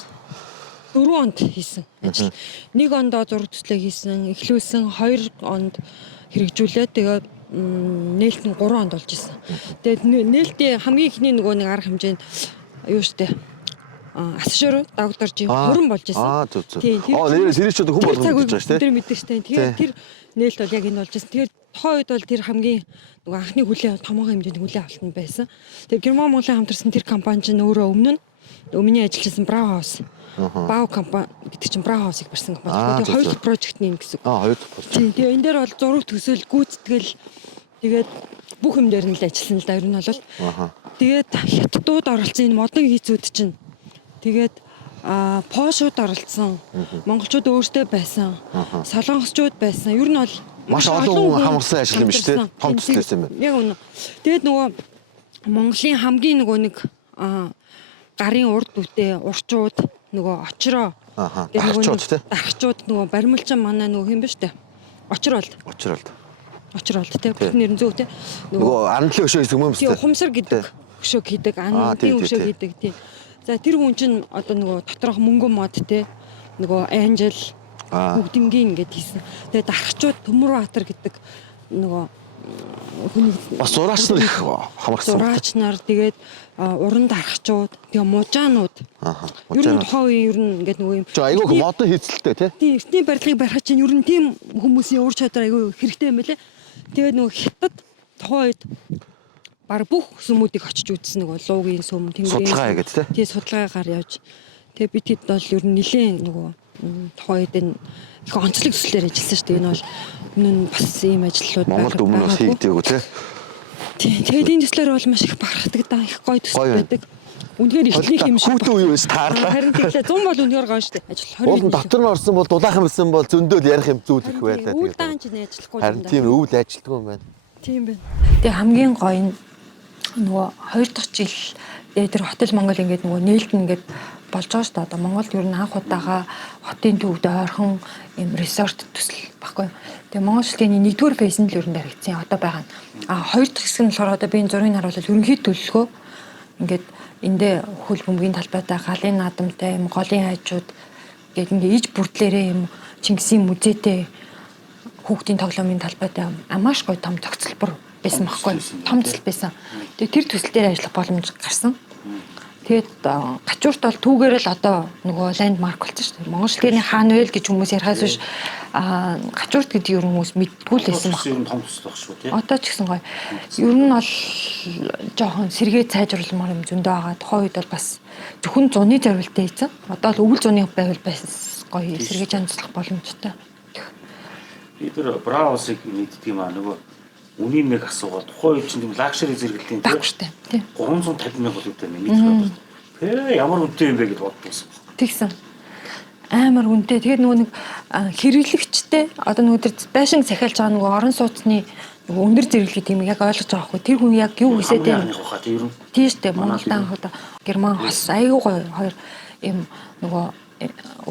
онд хийсэн ажил. 1 ондоо зураг төслөө хийсэн, эхлүүлсэн, 2 онд хэрэгжүүлээд тэгээд нээлт нь 3 онд болж исэн. Тэгээд нээлтийн хамгийн ихний нөгөө нэг арга хэмжээнд юу штэ асшуур дагдарж хуран болж исэн. Тийм. Тэр ч хүн болгоно гэж байгаа штэ. Тэр мэддэг штэ. Тэгээд тэр нээлт бол яг энэ болж исэн. Тэгээд тухайн үед бол тэр хамгийн нөгөө анхны хүлээ томоохон хэмжээний хүлээ авалтан байсан. Тэгээд Герман Монголын хамтарсан тэр компани чинь өөрөө өмнө ажилласан Браус Бау компани гэдэг чинь Браусыг барьсан компани. Тэгээд хоёр дахь прожектны юм гэсэн. Хоёр дахь прожект. Тийм. Тэгээд энэ дээр бол зураг төсөл, гүйцэтгэл тэгээд бүх юм дээр нь л ажилласан л да. Ер нь бол тэгээд хятадууд оролцсон энэ модон хийцүүд чинь тэгээд Польшууд оролцсон, монголчууд өөртөө байсан, солонгосчууд байсан. Ер нь бол маш олон хүн хамарсан ажил юм биш үү? Том төслөөс юм байна. Яг үнэ. Тэгээд нөгөө Монголын хамгийн нөгөө нэг гарын урд үтээ урчууд нөгөө очроо дархчууд нөгөө баримлчин манай нөгөө хэм биш үү? Очрол тий бүх нэр нь зөв тий нөгөө арандлын өшөө гэсэн юм уу? Тий ухамсар гэдэг өшөө хийдэг андын өшөө хийдэг тий. За тэр хүн чинь одоо нөгөө доторх мөнгө мод тий нөгөө Анжел бүгднгийн ингээд хийсэн. Тэгээд дархчууд Төмөрбаатар гэдэг нөгөө хүний бас зураач нар их хамаарсан. Зураач нар тэгээд уран дархчууд тэгээ мужаанууд. Ер нь тухайн үеийн ер нь ингээд нөгөө юм. Айгүй модон хийцэлтэй тий. Тийм эртний барилгыг барих чинь ер нь тийм хүмүүсийн ур чадвар айгүй хэрэгтэй юм байлээ. Тэгээд нөгөө хятад тухайн үед баг бүх сүмүүдийг очиж үзсэн нөгөө луугийн сүм тэнгэрийн судалгаа хийгээд тий. Тийм судалгаагаар явж тэгээ бид хэд бол ер нь нэлээд нөгөө тухайн үед энэ их онцлог төслөөр ажилласан шүү дээ. Энэ бол өмнө бас ийм ажлууд Монголд өмнө бас хийгдээгүй тий. Тийм. Тэгээд энэ төслөөр бол маш их бахархдаг даа их гоё төсөл байдаг. Үнэхээр ихний юм шиг хүүхдэн үе биш таарлаа. Харин тэгэхээр 100 бол үнэхээр гоё шүү дээ. Ажил 20. Уул дотор нь орсон бол дулаахан байсан бол зөндөөл ярих юм зүйл их байлаа. Үйл даан ч нэ ажиллахгүй юм да. Харин тийм өвөл ажилтгүй юм байна. Тийм байна. Тэгээ хамгийн гоё нь нөгөө 2 дахь жил тэр хотел Монгол ингээд нөгөө нээлт нь ингээд болж байгаа шүү дээ. Одоо Монголд ер нь анх удаага хотын төвд ойрхон юм resort төсөл баггүй. Тэгээ Монгол шилтгийн 1-р фейс нь л ер нь баригдсан. Одоо байгаа нь. 2 дахь хэсэг нь болохоор одоо би энэ зургийг харуулбал ерөнхий төлөвлөгөө ингээд эндээ хөл бөмбөгийн талбайтай, галын наадамтай, юм голын хайжууд гээд ингээ иж бүрдлээрээ юм Чингисийн музейтэй хүүхдийн тоглоомын талбайтай маш гоё том зохицолбор байсан байхгүй. Том төсөл байсан. Тэгээ тэр төсөл дээр ажиллах боломж гарсан. Тэгээд гачуурт бол түүгээр л одоо нөгөө ландмарк болсон шүү дээ. Монгол шилгээний хаан вэ гэж хүмүүс ярихаас биш гачуурт гэдэг ер нь хүмүүс мэдгүй л байсан баг. Ер нь том төсөл баг шүү тий. Одоо ч гэсэн гоё. Ер нь бол жоохон сэргээ сайжруулмаар юм зөндөө байгаа. Тухайн үед бол бас зөвхөн зуны зориултаа хийсэн. Одоо л өвөл зуны байвал байсан гоё сэргээж амжлах боломжтой. Би тэр браузыг мэддэг юм аа нөгөө үнийн нэг асуугаад тухайн үед чинь тийм лакшери зэрэглэлийн тий 350 мянга төгрөгтэй мэддэг. Ямар үнэтэй юм бэ гэж боддогсон. Тэгсэн. Амар үнэтэй. Тэгээд нөгөө нэг хэрэглэгчтэй одоо нөгөө тэр байшин захиалж байгаа нөгөө орон сууцны нөгөө өндөр зэрэглэх гэдэг юм яг ойлгож байгаа хгүй. Тэр хүн яг юу хийсээд байна? Тийм шүү дээ. Монголд одоо герман хос айгүй гоё хоёр юм нөгөө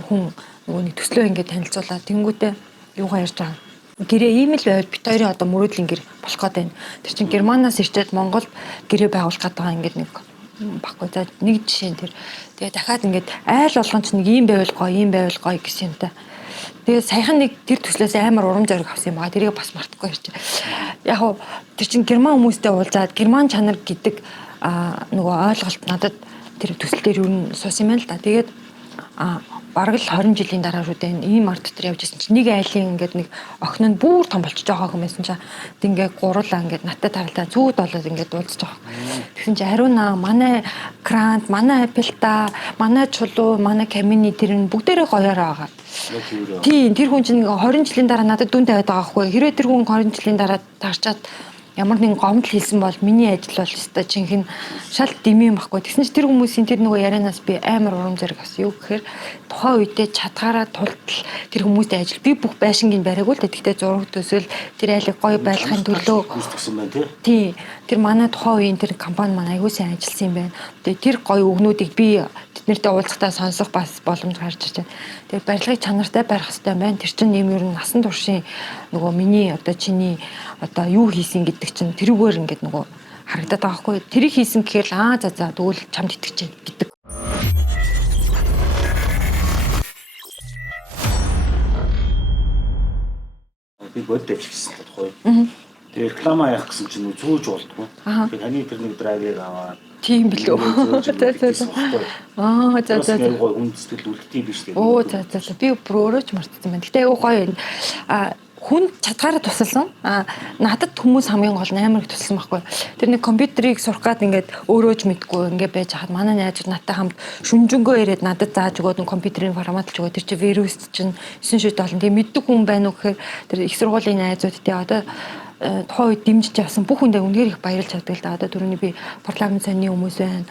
хүн нөгөө нэг төслөө ингээд танилцуулаад тэнгүүтээ юугаа ярьж байгаа. Гэрээ ийм л байвал бит хоёрын одоо мөрөөдлийн гэр болох гээд байна. Тэр чинь Германаас ирчээд Монголд гэрээ байгуулах гээд байгаа ингээд нэг баггүй. За нэг жишээ нь тэр. Тэгээ дахиад ингээд айл болгон ч нэг ийм байвал гоё гэсэн юмтай. Тэгээ саяхан нэг тэр төслөөс амар урам зориг авсан юм байгаа. Тэрийг бас мартахгүй ярьж. Яг хуу тэр чинь герман хүмүүстэй уулзаад герман чанар гэдэг нөгөө ойлголт надад тэр төсөл дээр юу н суус юм байна л да. Тэгээд бараг л 20 жилийн дараа шүү дээ ийм ард дотор явж исэн чинь нэг айлын ингээд нэг охин нь бүр том болчихж байгаа юм байсан чинь ингээд гурлаа ингээд наттай тавилаа зүүд болоод ингээд дуулж байгаа. Тэгсэн чинь хариуна манай крант, манай апилта, манай чулуу, манай камины тэр нь бүгдээрээ гоёор байгаа. Тийм тэр хүн чинь 20 жилийн дараа надад дүн тавиад байгаа хгүй. Хэрвээ тэр хүн 20 жилийн дараа таарчаад ямар нэгэн гомдол хийсэн бол миний ажил бол өстой чинхэн шал дэмий байхгүй. Тэгсэн чинь тэр хүмүүсийн тэр нөгөө ярианаас би амар урам зориг авсан. Юу гэхээр тухайн үедээ чадгаараа тултал тэр хүмүүстэй ажил би бүх байшингийн бариаггүй л дээ. Тэгтээ зураг төсөөл тэр айлыг гоё байлгахын төлөө гүйцэтгэсэн байна тий. Тэр манай тухайн үеийн тэр компани маань аягүй сайн ажилласан юм байна. Тэгээ тэр гоё өгнүүдийг би тэднэртэй уулзахтаа сонсох бас боломж гарч ирж байна. Тэгээ барилгыг чанартай барих хэрэгтэй байна. Тэр чинь юм ер нь насан туршийн нөгөө миний одоо чиний одоо юу хийсэн гэдэг чинь тэрүүгээр ингээд нөгөө харагдаад байгаа хгүй. Тэрийг хийсэн гэхээр за тэгвэл чамд итгэж гэдэг. Би бодож хийсэн тухай. Тэгээ реклама яах гэсэн чинь зүүж болдгоо. Тэгээ таны тэр нэг драйвыг аваад тийм билүү. За. Гой үндэстэл үлдтий биш тэгээ. За. Би өөрөө ч мартсан байна. Гэтэ айгүй гоё юм. Хүн чадгаараа тусалсан. Надад хүмүүс хамгийн гол амар их тусалсан байхгүй. Тэр нэг компьютерийг сурах гад ингээд өөрөө ч мэдгүй ингээд байж хаад манай найзууд надтай хамт шүнжэнгөө ирээд надад зааж өгөөд нэг компьютерийн форматлж өгөөд тэр чи вирус чинь 9 шүд олон. Тэгээ мэддэг хүн байна уу гэхээр тэр их сургуулийн найзууд тий одоо тухайн үед дэмжиж явсан бүх хүндээ үнээр их баярлж чаддаг л да. Одоо түрүүний би парламент сонины хүмүүс байна.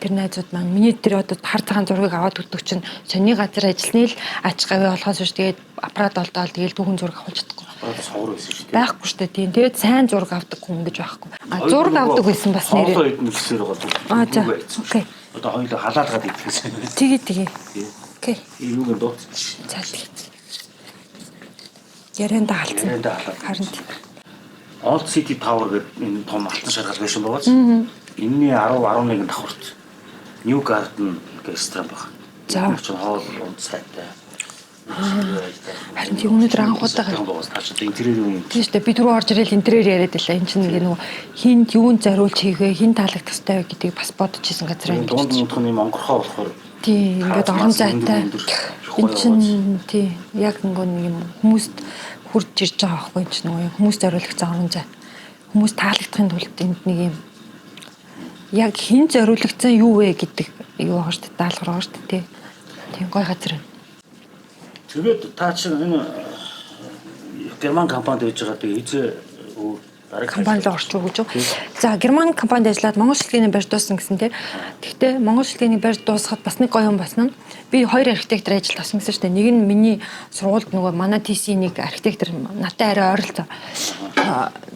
Тэр найзууд маань миний тэр одоо хар цагаан зургийг аваад өгдөг чинь сонины газар ажилланы л ач гавь болохоос биш тэгээд аппарат олдоод тэгээд түүхэн зураг авах чадахгүй. Савар байсан шүү дээ. Байхгүй шүү дээ. Тийм. Тэгээд сайн зураг авдаг хүн гэж байхгүй. Зураг авдаг байсан бас нэрээ. Одоо эдгээр хэсгээр байгаа. За. Окей. Одоо хоёулаа халаалгаад идэхээс. Тэгээ. Окей. Юуг нь дууц. За тэгээ. Ярианда халцсан. Харин Old City Tower гэдэг энэ том алтан шаргал байшин байгаа ч. Энэний 10-11 давхурт New Garden гэх ресторан байна. За. Чинь хоол унд сайтай. Харин тийм өнөөдөр анхудаага интерьер юм. тийм шүү дээ. Би түрүү орж ирэл интерьер яриад байлаа. Энд чинь нөгөө хинт юунд зориулж хийгээ, хин таалагдах ёстой вэ гэдгийг бас бодож ирсэн газар юм. Дунд нутгын юм онгорхоо болохоор тийм ингээд орон зайтай. Энд чинь тийм яг нэг юм хүмүүст хурж ирж байгаа байхгүй чинь нөгөө хүмүүс зориулагдсан орон зай. Хүмүүс таалагдахын тулд энд нэг юм яг хин зориулагдсан юу вэ гэдэг юу байгаа шүү дээ. Даалгавар байгаа шүү дээ. Тийм гоё газар байна. Тэгээд та чинь энэ герман компанид байж байгаа тэгээ эзээ дараг компанид орчих уу гэж. За герман компанид ажиллаад Монгол шилгээний барьж дууссан гэсэн тийм. Гэхдээ Монгол шилгээний барьж дуусахад бас нэг гоё юм басна. Би хоёр архитектор ажилд авсан гэсэн шүү дээ. Нэг нь миний сургуульд нөгөө манай TC нэг архитектор надтай арай ойролцоо.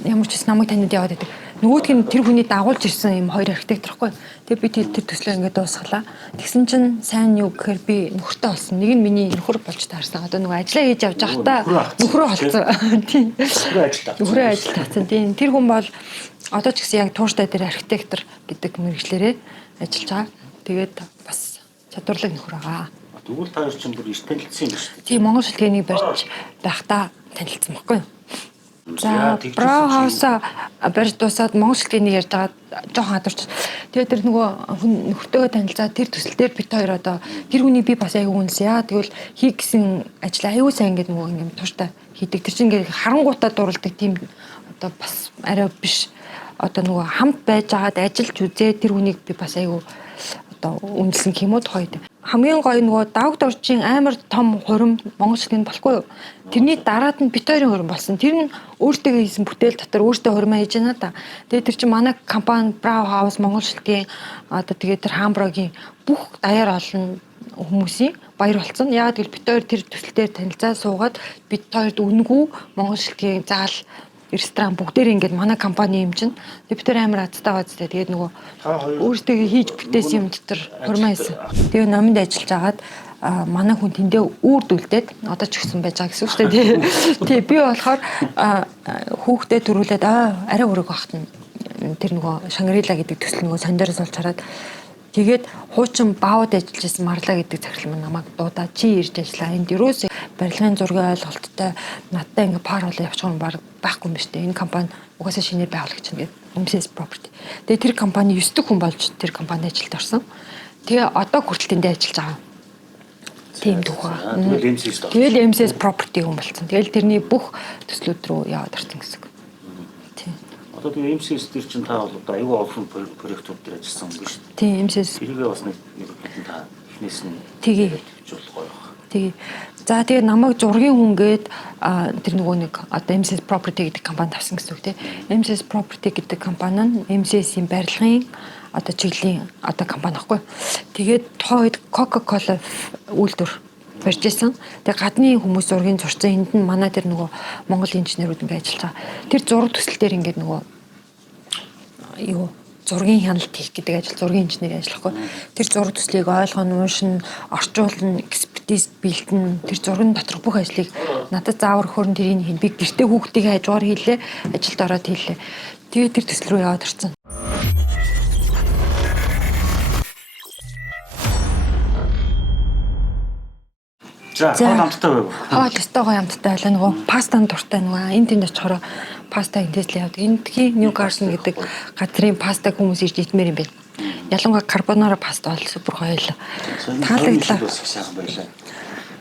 Ямар ч гэсэн намайг таниад яваад байдаг. Нөгөөдг нь тэр хүний дагуулж ирсэн юм хоёр архитектор хгүй. Тэгээ би тэр төслөө ингээд дуусгалаа. Тэгсэн чинь сайн юу гэхээр би нөхөртэй болсон. Нэг нь миний нөхөр болж таарсан. Одоо нөгөө ажиллаа хийж явж байхдаа нөхрөө олцсон. Тийм. Нөхрөө ажилд тавьсан. Тийм. Тэр хүн бол одоо ч гэсэн яг тууштай дээр архитектор гэдэг мэргэжлэрээ ажиллаж байгаа. Тэгээд бас чадварлаг нөхөр байгаа. Тэгвэл та хоёр чинь бүр их танилцсан юм шүү дээ. Тийм Монгол шилгээний барьж байхдаа танилцсан баггүй юу? За Браухаус барьж дуусаад Монгол шилжгийн нэг ярьж байгаа жоохон хадварч. Тэгээд тэр нөгөө нөхөртөөгөө танилцаад тэр төсөл дээр бит хоёр одоо тэр хүнийг би бас аягүй үнэлсэн. Яа тэгвэл хий гэсэн ажил аягүй сайн ингээд нөгөө ингээд тууштай хийдэг. Тэр чинь ингээд харангуутаа дурлдаг тийм одоо бас арай биш. Одоо нөгөө хамт байж байгаад ажиллаж үзээ тэр хүнийг би бас аягүй одоо үнэлсэн юм уу тухайд. Хамгийн гоё нөгөө давд орчин амар том хурим Монгол шилжинд болохгүй юу? Тэрний дараад нь бит хоёрын хурим болсон. Тэр нь өөртөө хийсэн бүтээл дотор өөртөө хурмаа хийж байна да. Тэгээд тэр чинь манай компани Браухаус Монгол шилжгийн одоо тэгээд тэр хамбургийн бүх даяар олон хүмүүсийн баяр болсон. Яагаад гэвэл бит хоёр тэр төсөл дээр танилцаа суугаад бит хоёрд үнэгүй Монгол шилжгийн заал ресторан бүгдээр ингээд манай компани юм чинь бид тэр амар азтай байцтай. Тэгээд нөгөө өөртөө хийж бүтээсэн юм дотор хурмаа хийсэн. Тэгээд номонд ажиллаж агаад манай хүн тэндээ үрдүүлдээд одоо ч гэсэн байж байгаа гэсэн үг шүү дээ. Тий би болохоор хүүхдээ төрүүлээд арай өрөг багт нь тэр нөгөө Шангрила гэдэг төсөл нөгөө сондороос олж хараад тэгээд хуучин баауд ажиллаж байсан Марлаа гэдэг захирал маань намайг дуудаа чи ирж ажиллаа. Энд юуроос барилгын зургийн ойлголттой надтай ингээ пар болоо явчих юм байхгүй юм шүү дээ. Энэ компани угаасаа шинээр байгуулагч нь гэдэг MCS Property. Тэгээд тэр компани 9 дэх хүн болж тэр компанид ажилд орсон. Тэгээ одоо хүртэл тэндээ ажиллаж байгаа. Тийм дүүхэ. Тэгэл MCS Property хүн болсон. Тэгэл тэрний бүх төслүүд рүү яваад орсон гэсэн. Тийм. Одоо тэгээ MCS дээр чинь та бол одоо аюул олон проектууд дээр ажилласан юм биш үү? Тийм MCS. Тэргээ бас нэг хэдэн та эхнээс нь тэгээ хөвжүүлэх гоё байна. Тэгээ. За тэгээ намайг зургийн хүнгээд тэр нөгөө нэг одоо MCS Property гэдэг компани тавьсан гэсэн үг тийм. MCS Property гэдэг компани нь MCS-ийн барилгын одоо чиглэлийн одоо компани аахгүй. Тэгээд тухайн үед Coca-Cola үйлдвэр барьж исэн. Тэгээ гадны хүмүүс зургийн зурцсан энд нь манай тэр нөгөө Монгол инженерүүд ингээд ажиллаж байгаа. Тэр зураг төсөл дээр ингээд нөгөө юу зургийн хяналт хийх гэдэг ажил зургийн инженерийн ажиллахгүй. Тэр зураг төслийг ойлгоно, уушна, орчуулна, экспертиз бэлтэн, тэр зургийн доторх бүх ажлыг надад заавар хөрн тэрийг хийн. Би гэртээ хүүхдийн хажуугаар хийлээ, ажилд ороод хийлээ. Тэгээд тэр төсөл рүү яваад орсон. За хоол амттай байв. Хоол өстөгөө амттай байлаа нөгөө пастан дуртай нөгөө энэ тэнд очихороо паста ингээдл явдаг. Эндхийн Ньюкасл гэдэг газрын пастаг хүмүүс ирж идмээр юм байна. Ялангуяа карбонара паста бол супер гоё л. Таалагдлаа. Сайхан байлаа.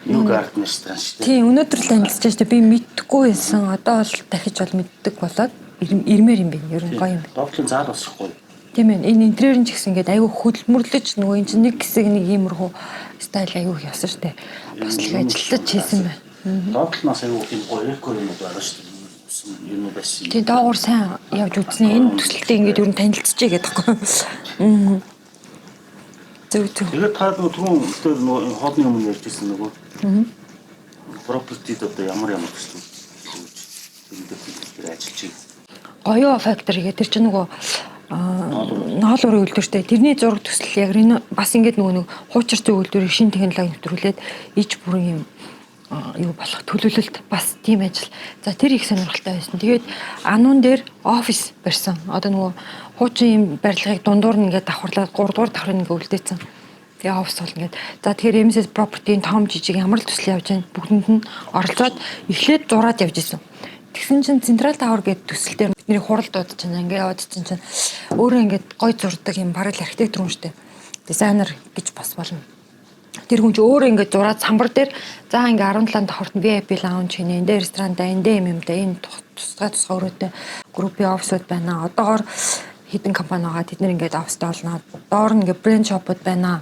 Ньюкасл ресторан шүү дээ. Тийм өнөөдөр л танилцж байна шүү дээ. Би мэдхгүй байсан. Одоо бол дахиж бол мэддэг болоод ирмээр юм байна. Ер нь гоё юм. Доотлын заал басахгүй. Тийм ээ. Энэ интерьер нь ч гэсэн ингээд аюу хөдөлмөрлөж нөгөө энэ чинь нэг хэсэг нэг иймэрхүү стайл аюу их явсан шүү дээ. Бас л ажиллаж хийсэн байна. Доотлоноос аюу тийм гоё эко юм байгаа шүү дээ. Юм байсан. Тийм доогуур сайн явж үзнэ. Энэ төсөлтөө ингээд ер нь танилцчихъя гэдэг байхгүй. Зөв. Тэгээд та түрүүн тэр хоолны юм ярьжсэн нөгөө. Property-д одоо ямар төслүүд тэр ажиллаж байна. Гоёо factory гэдэг тэр чинь нөгөө ноолуурын үйлдвэртэй тэрний зураг төсөл яг бас ингээд нөгөө нэг хуучирцын үйлдвэрийг шинэ технологи нэвтрүүлээд иж бүрийн юм юу болох төлөвлөлт бас тийм ажил. За тэр их сонирхолтой байсан. Тэгээд ануун дээр офис барьсан. Одоо нөгөө хуучин юм барилгыг дундуур нь ингээд давхарлаад 3 дугаар давхрын ингээд үлдээсэн. Тэгээ офис бол ингээд. За тэгэхээр MCS Property-ийн том жижиг ямар л төсөл явж байна бүгдэнд нь оролцоод эхлээд зураад явж исэн. Тэгсэн чинь Central Tower гэдэг төсөл дээр бидний хурал дуудаж байна. Ингээ яваад чинь өөрөө ингээд гой зурдаг юм бараг л архитектор юм шүү дээ. Дизайнер гэж бас болно. Тэр хүн ч өөрөө ингээд зураад самбар дээр за ингээ 17 давхарт нь VIP lounge хийнэ. Эндээ ресторанда эндээ юм да энэ тусгай өрөөтэй группийн офисууд байна. Одоогоор хэдэн компани байгаа. Тэд нэр ингээд офстой болно. Доор нь ингээ брэнд шопууд байна.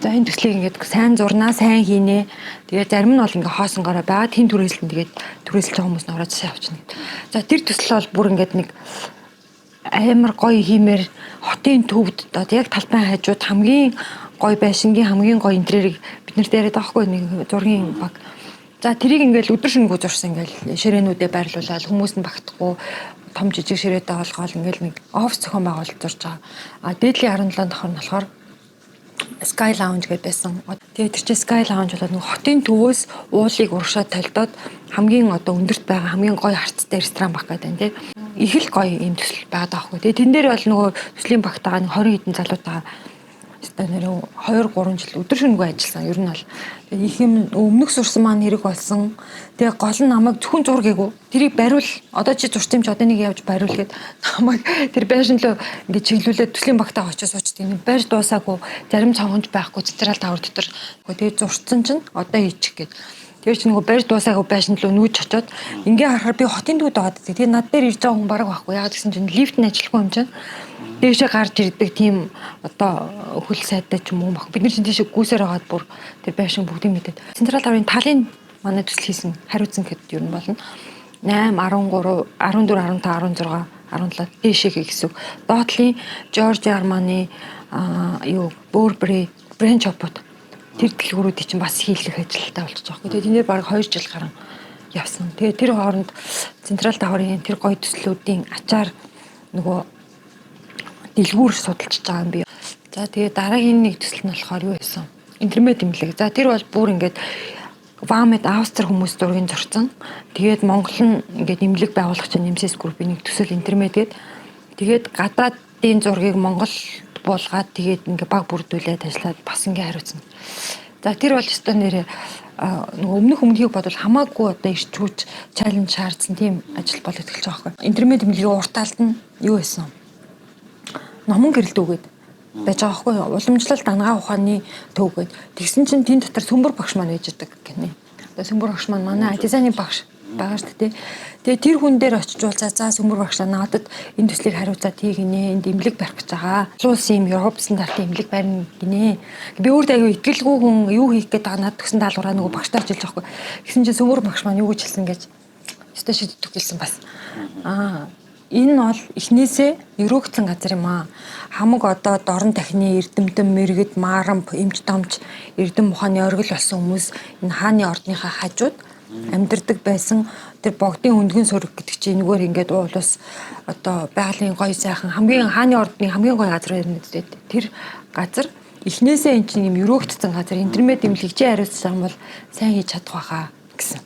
За энэ төслийг ингээд сайн зурнаа, сайн хийнэ. Тэгээд зарим нь бол ингээд хоосонгороо байгаа. Тэн түрээслэн тэгээд түрээсэлж байгаа хүмүүс нь ороод сайн авчна гэдэг. За тэр төсөл бол бүр ингээд нэг амар гоё хиймээр хотын төвд одоо яг талбайн хажууд хамгийн гоё байшингийн хамгийн гоё интерьерийг бид нарт яриад байгаа хгүй нэг зургийн баг. За тэрийг ингээд өдөр шөнөгүй зурсан ингээд ширээнүүдэд байрлуулаад хүмүүс нь багтахгүй том жижиг ширээтэй болгоол ингээд нэг офис зохион байгуулалт зурж байгаа. А дээдлийн 17 давхар нь болохоор Sky Lounge гэдэг байсан. Тэгээд тэр чинь Sky Lounge болоод нэг хотын төвөөс уулыг урагшаад талдаад хамгийн одоо өндөрт байгаа хамгийн гоё харцтай ресторан баг гэдэг нь тийм. Их л гоё юм төсөл байгаад байгаа хгүй. Тэгээд тэн дээр бол нөгөө төслийн багтагаа 20 хэдэн залуутаа одоо нэр 2-3 жил өдөр шөнөгүй ажилласан. Ер нь бол их юм өмнөх сурсан маань хэрэг болсон. Тэгээ гол нь намайг зөвхөн зургийг тэрийг бариул. Одоо чи зурч юм чи одоо нэг явж бариул гэд намайг тэр байшин руу ингээд чиглүүлээд төслийн багтаа очиж суучдаг. Нэг барьж дуусаагүй зарим цонхонж байхгүй централ тавар дотор. Тэгээ зурцсан чинь одоо хийчих гээд. Тэр чинь нөгөө барьж дуусаагүй байшин руу нүүж очоод ингээ харахаар би хотын дүүд байгаа. Тэгээ над дээр ирж байгаа хүн бараг байхгүй. Яагаад гэсэн чинь лифт нь ажиллахгүй юм чинь. Дээшээ гарч ирдэг тийм одоо хөл сайдтай ч юм уу баг. Бид нар чинь тийшээ гүйсээр хагаад бүр тэр байшин бүгдийг мэдээд. Централ таврын талын манай төсөл хийсэн хариуцсан гэхэд ер нь болно. 8, 13, 14, 15, 16, 17 дээшээ гэсэн. Доотлын Жорж Арманы Бурбери, Брен Чопот тэр дэлгүүрүүдийг чинь бас хийлгэх ажилтаа болчихж байгаа. Тэгээд энэ баг 2 жил гарan явсан. Тэгээд тэр хооронд Централ таврын тэр гоё төслүүдийн ачаар нөгөө дэлгүүр судалж байгаа юм би. За тэгээ дараагийн нэг төсөл нь болохоор юу байсан? Интермед имлэг. За тэр бол бүр ингээд Вамед Австри хүмүүс зургийг зурцсан. Тэгээд Монгол нь ингээд имлэг байгуулагч Немсэс группийн нэг төсөл интермед гээд тэгээд гадаадын зургийг Монгол буулгаад тэгээд ингээд баг бүрдүүлээд ажиллаад бас ингээд хариуцсан. За тэр бол өстой нэрээ нөгөө өмнөхийг бодвол хамаагүй одоо ирч хүч чаленж шаардсан тийм ажил болоод эхэлж байгаа байхгүй. Интермед имлэгийн уртаалт нь юу байсан? Номон гэрэлт үгээд байж байгаа хгүй уламжлалт дангаа ухааны төвгээд тэгсэн чинь тэн дотор Сүмбэр багш маань байж идэг гинэ. Одоо Сүмбэр багш маань манай дизайны багш байгаа шүү дээ. Тэгээ тэр хүн дээр очиж уулзаа за Сүмбэр багшаа надад энэ төслийг хариуцаад хийгинэ. Энд имлэг барих гэж байгаа. Улсын Европ стандартын имлэг барина гинэ. Би өөртөө аюу итгэлгүй хүн юу хийх гээд байгаа надад төгсөн даалгавраа нөгөө багштай ажиллаж байгаа хгүй. Гэсэн чинь Сүмбэр багш маань юу гэж хэлсэн гэж өстө шийддэг гэлсэн бас. Энэ бол эхнээсээ өрөөгдсөн газар юм аа. Хамаг одоо дорн тахны эрдэмтэн, мэрэгд, maaрамп, эмч домч, эрдэм ухааны оргил болсон хүмүүс энэ хааны ордныхаа хажууд амьдардаг байсан. Тэр богдын өндгөн сүрэг гэдэг чинь энэгээр ингээд уулус одоо байгалийн гоё сайхан хамгийн хааны ордны хамгийн гоё газар байна гэдэг. Тэр газар эхнээсээ эн чинь юм өрөөгдсөн газар интермед имлэг чи хариуцсан бол сайн хийж чадах байхаа гэсэн.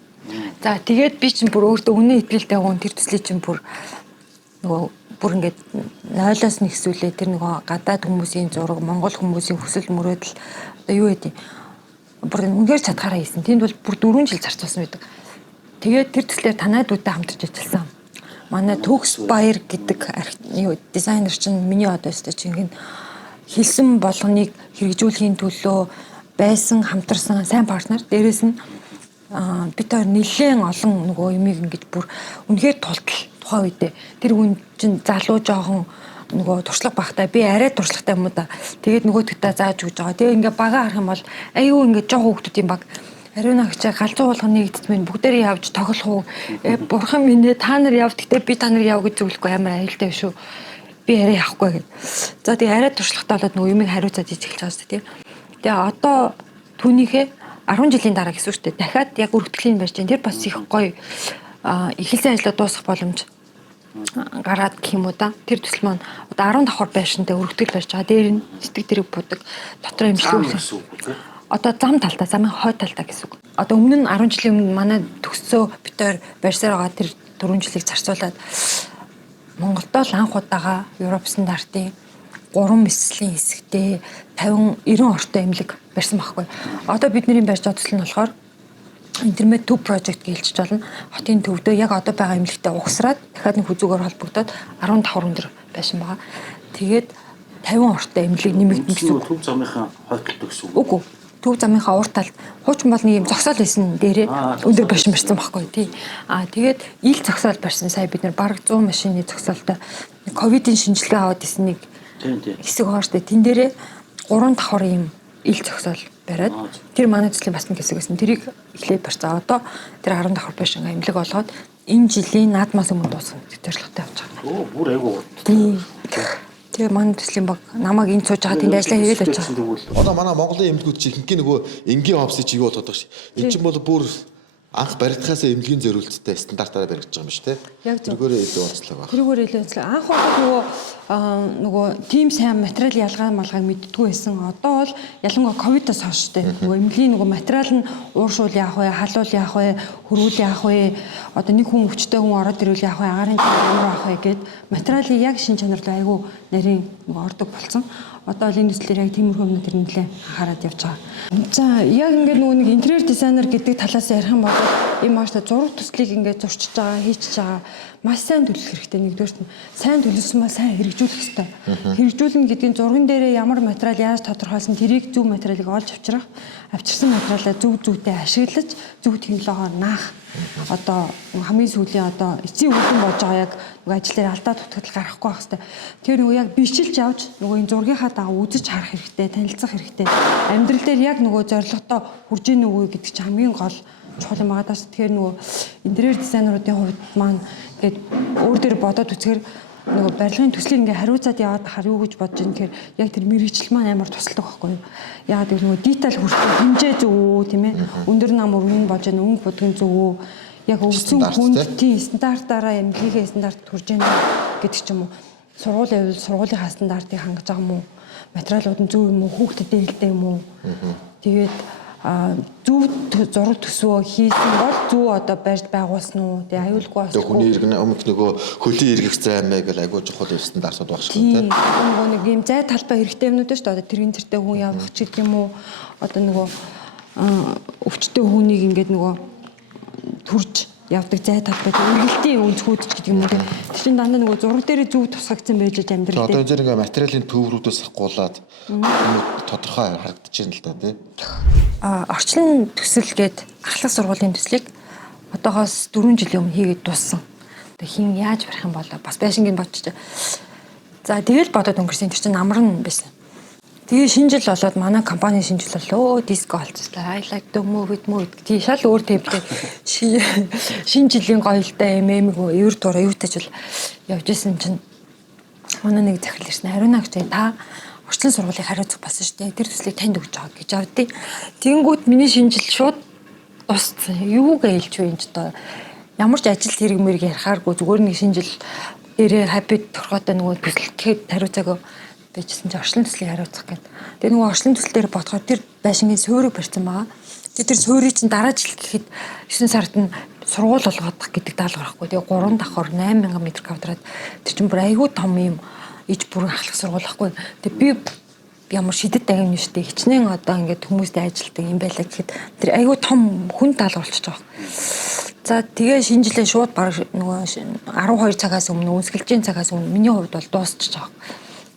За тэгээд би чинь бүр өөртөө үнэн итгэлтэй гон тэр төслийн чинь бүр ингээд 0-оос нэгсүүлээ тэр нөгөө гадаад хүмүүсийн зураг, монгол хүмүүсийн хүсэл мөрөөдөл одоо юу гэдэг бүр үнээр чадхаараа хийсэн. Тэнд бол бүр 4 жил зарцуулсан байдаг. Тэгээд тэр төслээр танаадуудтай хамтарч ажилласан. Манай Төгс Баяр гэдэг дизайнер чинь миний одоо өстой чинь хэлсэн болгоныг хэрэгжүүлэхийн төлөө байсан хамтарсан сайн партнер. Дээрээс нь бид хоёр нэлээд олон нөгөө юмыг ингэж бүр үнээр тултал тухайн үедээ тэр хүн чинь залуу жоохон нөгөө туршлага багтаа би арай туршлагатай юм уу да. Тэгээд нөгөөдөгтөө зааж өгж байгаа. Тэгээ ингээ бага харах юм бол аюу ингээ жоохон хүмүүсийн баг ариуна агчаа галзуу болгоны нэгдсэн бүгдээрээ явж тоглох уу? Бурхан минь та нар яв гэхдээ би та нар яв гэж зөвлөхгүй амар аюултай шүү. Би арай явахгүй гэв. За тэгээ арай туршлагатай болоод нөгөө юмыг хариуцаад хийж эхэлж байгаа шүү дээ. Тэгээ одоо түүнийхээ 10 жилийн дараа гэсэн үг шүү дээ. Дахиад яг өргөтгөлийн барьж байна. Тэр бас их гоё эхэлсэн ажлаа дуусгах боломж гараад гэх юм уу да. Тэр төсөл маань одоо 10 давхар байшинтай өргөтгөл барьж байгаа. Дээр нь сэтгэг дэрэг будаг. Дотор имжлүүлсэн. Одоо зам талдаа, замын хой талдаа гэсэн үг. Одоо өмнө нь 10 жилийн өмнө манай төгсөө бид хоёр барьсаар байгаа тэр 4 жилийг зарцуулаад Монголдо л анх удаага Европ стандартын 3 мэслийн хэсэгтээ 50-90 ортой имлэг барьсан байхгүй. Одоо бидний барьж байгаа төсөл нь болохоор интермед төв project гэж хэлж болно. Хотын төвдөө яг одоо байгаа имлэгтэй угсраад дахиад нэг хүзүүгээр холбогдоод 15 өндөр байшин байгаа. Тэгээд 50 ортой имлэг нэмэгдэн гэсэн үг. Төв замынхаа хойдолд гэсэн үг. Үгүй. Төв замынхаа урт талд хуучин бол нэг юм зогсоол байсан дээрээ өндөр байшин барьсан байхгүй тий. Тэгээд ил зогсоол барьсан. Сая бид нар бараг 100 машины зогсоолтой ковидын шинжилгээ аваад исэн нэг хэсэг хоортой тэн дээрээ 3 давхар юм ил зогсоол бариад тэр манай төслийн бас нэг хэсэг байсан. Тэрийг эхлээд барьцаа. Одоо тэр 10 давхар байшин имлэг болгоод энэ жилийн наадмаас өмнө дуусгах зорилготой явж байгаа. Оо бүр айгуу. Тэгээ манай төслийн баг намайг энэ сууж байгаа тэнд ажиллаа хийгээл байж байгаа. Одоо манай Монголын эмнэлгүүд чи ихэнх нөгөө энгийн офсыг чи юу болоод байгаа ш. Энд чинь бол бүр анх баригдахаас эмнэлгийн зориулттай стандартаараа баригдаж байгаа юм шүү дээ. Тэргээрээ илүү онцлог байна. Тэргээрээ илүү онцлог. Анх удаа нөгөө тийм сайн материал ялгаа малгайг мэддэггүй байсан. Одоо бол ялангуяа ковидоос хойш дээ. Нөгөө эмнэлгийн нөгөө материал нь ууршуул яах вэ, халуул яах вэ, хөрвүүл яах вэ, одоо нэг хүн өвчтэй хүн ороод ирвэл яах вэ, агарын ямар яах вэ гэд материалыг яг шин чанарлуу айгүй нарийн нөгөө ордог болсон. одоо л энэ төслээр яг тиймэрхүү юмнууд тэр нэлээ хараад явж байгаа. За яг ингээд нөгөө нэг интерьер дизайнер гэдэг талаас ярих юм бол ийм маш зураг төслийг ингээд зурчиж байгаа, хийчихэж байгаа маш сайн төлөх хэрэгтэй. Нэгдүгээрт нь сайн төлөвсөн бол сайн хэрэгжүүлэх хэрэгтэй. Хэрэгжүүлнэ гэдгийн зурган дээрээ ямар материал яаж тодорхойлсон тэрийг зөв материалыг олж авчирсан материалаа зөв зүйтэй ашиглаж зөв технологиор наах. Одоо хамгийн сүүлийн одоо эцсийн үр дүн болж байгаа яг нөгөө ажил дээр алдаа дутагдал гарахгүй байх хэрэгтэй. Тэр нөгөө яг бичилж авч нөгөө энэ зургийнхаа дагуу үзэж харах хэрэгтэй, танилцах хэрэгтэй. Амьдрал дээр яг нөгөө зорилготой хүрж ийн үгүй гэдэг чинь хамгийн гол чухал юм байгаа даа. Тэгэхээр нөгөө интерьер дизайнеруудын хувьд маань ингээд өөр дээр бодоод үзэхээр нөгөө барилгын төслийг ингээ хариуцаад яваад хар юу гэж бодож байна гэхээр яг тэр мэрэгжил маань амар тусалдаг байхгүй юу. Яагаад гэвэл нөгөө деталь хүртэл хэмжээ зөв үү тийм ээ. Өндөр нам өргөн болж байна, өнгө будгийн зөв үү. Яг өвсөн хүндийн стандартаараа эмнэлгийн стандарт хүрж байна гэдэг ч юм уу. Сургуулийн хувьд сургуулийнхаа стандартыг хангаж байгаа юм уу? Материалууд нь зөв юм уу? Хүүхдэд дээлтэй юм уу? Тэгээд зөв зураг төсвөө хийсэн бол зөв одоо барьж байгуулсан уу? Тэгээ аюулгүй бас. Хүний иргэн өмнөх нөгөө хөлийн эргэх займаа гэл аягүй чухал стандартууд багш шүү дээ. Нөгөө нэг юм зай талбай хэрэгтэй юмнууд шүү дээ. Одоо тэргийн зэртэй хүн явах ч гэдэг юм уу? Одоо нөгөө өвчтөе хүнийг ингээд нөгөө төрж явдаг зай талбай үргэлтийн өнцгүүд ч гэдэг юм уу. Тэр чинь дандаа нөгөө зураг дээр зөв тусгагдсан байж амьдрал дээр. Одоо энэ зэрэг ингээ материалын төврүүдээс гуулаад тодорхой харагдаж байна л да тий. Орчлон төсөл гээд ахлах сургуулийн төслийг одоогоос 4 жилийн өмнө хийгээд дууссан. Тэгээ хин яаж барих юм бол бас байшингийн бодчих. За тэгэл бодоод өнгөрсөн тэр чинь амарн байсан. Тэгээ шинэ жил болоод манай компани шинэ жил болоо диско болцсон. I like to move it тий шал өөр төвтэй шинэ жилийн гоёлтой эмээмгүй евр дураа юутай ч явж исэн чинь манай нэг захирал ирсэн. Хариуна гэж та орчлон сургуулийн хариуцах болсон шүү дээ. Тэр төслийг танд өгч байгаа гэж авдیں۔ Тэнгүүт миний шинэ жил шууд дууссан. Юу гэлж вэ энэ ч одоо ямар ч ажил хэрэг мэрэг ярихааргүй зүгээр нэг шинэ жил дээрээ хаппи төрхөтэй нөгөө төсөлтгээд хариуцаагаа бичсэн чи орчлон төслийг хариуцах гэдэг. Тэгээ нөгөө орчлон төсөл дээр бодохоор тэр байшингийн суурийг барьсан байгаа. Тэр суурийг чинь дараа жил гэхэд 9 сард нь сургууль болгох гэдэг даалгавар байхгүй. Тэгээ 3 давхар 8000 м2-аад тэр чинь бүр айгүй том юм иж бүрэн ахлах сургууль байхгүй. Тэгээ би ямар шидэт дагим нь штэ хичнээн одоо ингээд хүмүүстэй ажилтдаг юм байлаа гэхэд тэр айгүй том хүн даалгаварлаж байгаа. За тэгээ шинэ жилээ шууд баг нөгөө 12 цагаас өмнө үнсгэлжийн цагаас өмнө миний хувьд бол дуусчих байгаа.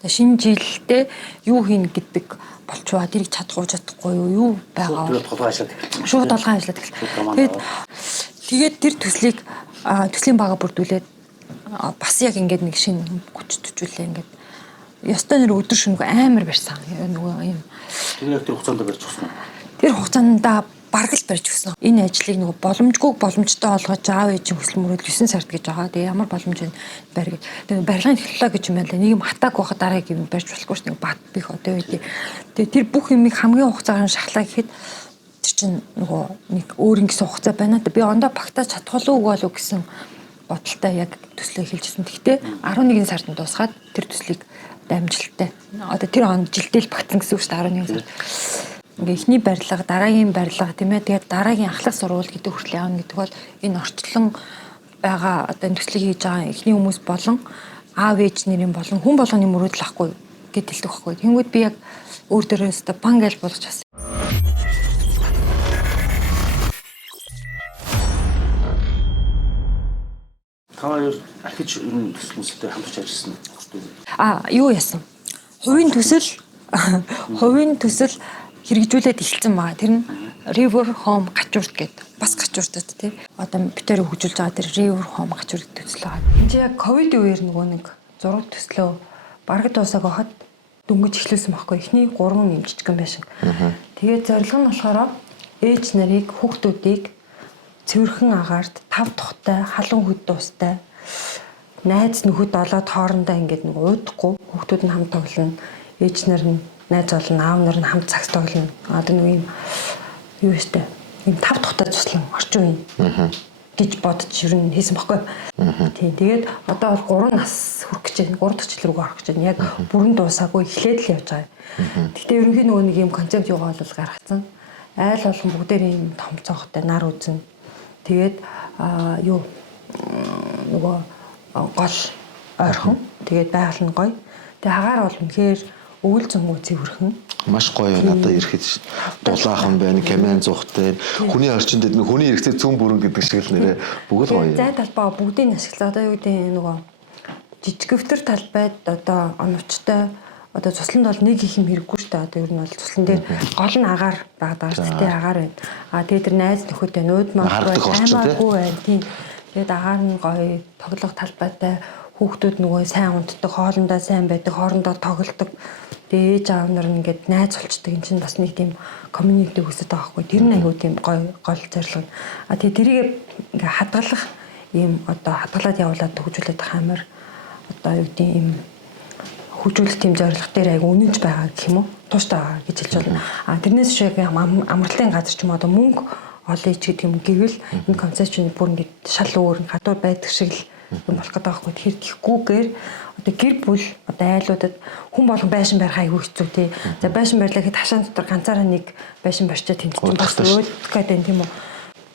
Шинэ жилдээ юу хийнэ гэдэг болчваа тэрийг чадахгүй юу байгаа. Шууд толгой ажиллаад эхэллээ. Тэгээд тэр төслийг төслийн бага бүрдүүлээд бас яг ингээд нэг шинэ хүч төжүүлээ ингээд ёстой нэр өдөр шөнөгүй амар барьсан нөгөө юм. Тэр яг тэр хугацаанд барьж өгсөн. Тэр хугацаанд бараг л барьж өгсөн. Энэ ажлыг нөгөө боломжгүй боломжтой олгож аав ээжийн хүсэл мөрөөдөл 9 сард гэж байгаа. Тэгээ ямар боломж вэ барь гэж. Тэгээ барилгын технологи гэж юм байна лээ. Нэг юм хатааг байхад дараагийн юм барьж болохгүй шүү дээ. Бат бих одоо үедээ. Тэгээ тэр бүх юмыг хамгийн хугацаагаар шахлаа гэхэд тэр чинь нөгөө нэг өөр ингэсэн хугацаа байна. Би ондоо багтааж чадах уу болов гэсэн бодолтой яг төслөө хэлжсэн. Гэхдээ 11 сард нь дуусгаад тэр төслийг дамжилттай. Одоо тэр он жилдээ л багтсан гэсэн үг шүү дээ 11 сард. Ингээ ихний барилга, дараагийн барилга тийм ээ. Тэгээд дараагийн ахлах сургууль гэдэг хүртэл явна гэдэг бол энэ орчлон байгаа одоо энэ төслийг хийж байгаа ихний хүмүүс болон аав ээж нарын болон хүн болгоны мөрөөдөл ахгүй гэдэлдэг байхгүй. Тэнгүүд би яг өөр дээрээс та бангайл болгож бас. Та архич төсөлтэй хамтарч ажилласан үү? Юу яасан? Хувийн төсөл хэрэгжүүлээд эхэлсэн байгаа. Тэр нь River Home гачуурт гэдэг. Бас гачууртад тий. Одоо битээр хөгжүүлж байгаа тэр River Home гачуурт төсөл байгаа. Энд яг ковид үеэр нөгөө нэг зураг төслөө бараг дуусаг байхад дөнгөж эхлүүлсэн байхгүй. Эхний 3 юм жижигэн байшин. Тэгээд зорилго нь болохоор ээж нарыг хүүхдүүдийг цэвэрхэн агаарт 5 тухтай халуун хөд дуустай найз нөхөд олоод хоорондоо ингээд нэг уудахгүй хүүхдүүд нь хамт тоглоно. Ээж нар нь найз олон аав нар нь хамт цагс тоглоно. Одоо нэг юм юу вэ? Ийм 5 тухтай туслан орчин үе гэж бодож ер нь хийсэн баггүй. Тийм. Тэгээд одоо бол 3 нас хүрэх гэж байна. 3 дахь жил рүү орох гэж байна. Яг бүрэн дуусаагүй эхлээд л явж байгаа. Гэхдээ ерөнхийн нөгөө нэг юм концепт юугаа бол гаргацсан. Айл болгон бүгдээр ийм том цонхтой нар үзэн. Тэгээд юу нөгөө гол ойрхон. Тэгээд байгаль нь гоё. Тэгээд хагаар бол үнэхээр өвөл зөмгөө цэвэрхэн. Маш гоё байна. Одоо ирэхэд дулаахан байна, камен зугтай. Хүний орчинд нэг хүний хэрэгцээ цөм бүрэн гэдэг шиг л нэрээ бүгд гоё. Зай талбай бүгдийг ашиглаа. Одоо юу гэдэг нөгөө жижигвтер талбайд одоо оновчтой одоо цусланд бол нэг их юм хэрэггүй шүү дээ. Одоо ер нь бол цуслан дээр гол нь агаар байгаа шүү дээ. Агаар байна. Тэгээд тэр найз нөхөдөө нүүдмаг аймаагүй байна. Тийм. Тэгээд агаар нь гоё тоглох талбайтай хүүхдүүд нөгөө сайн унтдаг, хоолндоо сайн байдаг, хоорондоо тоглодог. Тэгээд ээж аав нар ингээд найз болчдөг. Энд чинь бас нэг тийм community үүсэж байгаа байхгүй. Тэр нь аягүй тийм гоё гол зорилго. Тэгээд тэрийг ингээ хадгалах ийм одоо хадгалаад явуулаад төгжүүлээд хамар одоо юу гэдэг ийм хөгжүүлэлт тийм зорилго дээр аягүй үнэнч байгаа гэх юм уу? Тууштай байгаа гэж хэлж болно. Тэрнээс шиг амралтын газар ч юм одоо мөнгө олъё ч гэдэг юм гэвэл энэ концепцийн бүр ингээд шал өөр гадуур байдаг шиг л юм болох гэдэг байхгүй. Тэгэхээр тэгхгүйгээр одоо гэр бүл одоо айлуудад хүн болгон байшин барих аягүй хэцүү тий. За байшин барьлаа гэхэд хашаан дотор ганцаараа нэг байшин барьчаад тэмцэж бас өөдөх гэдэг тийм үү.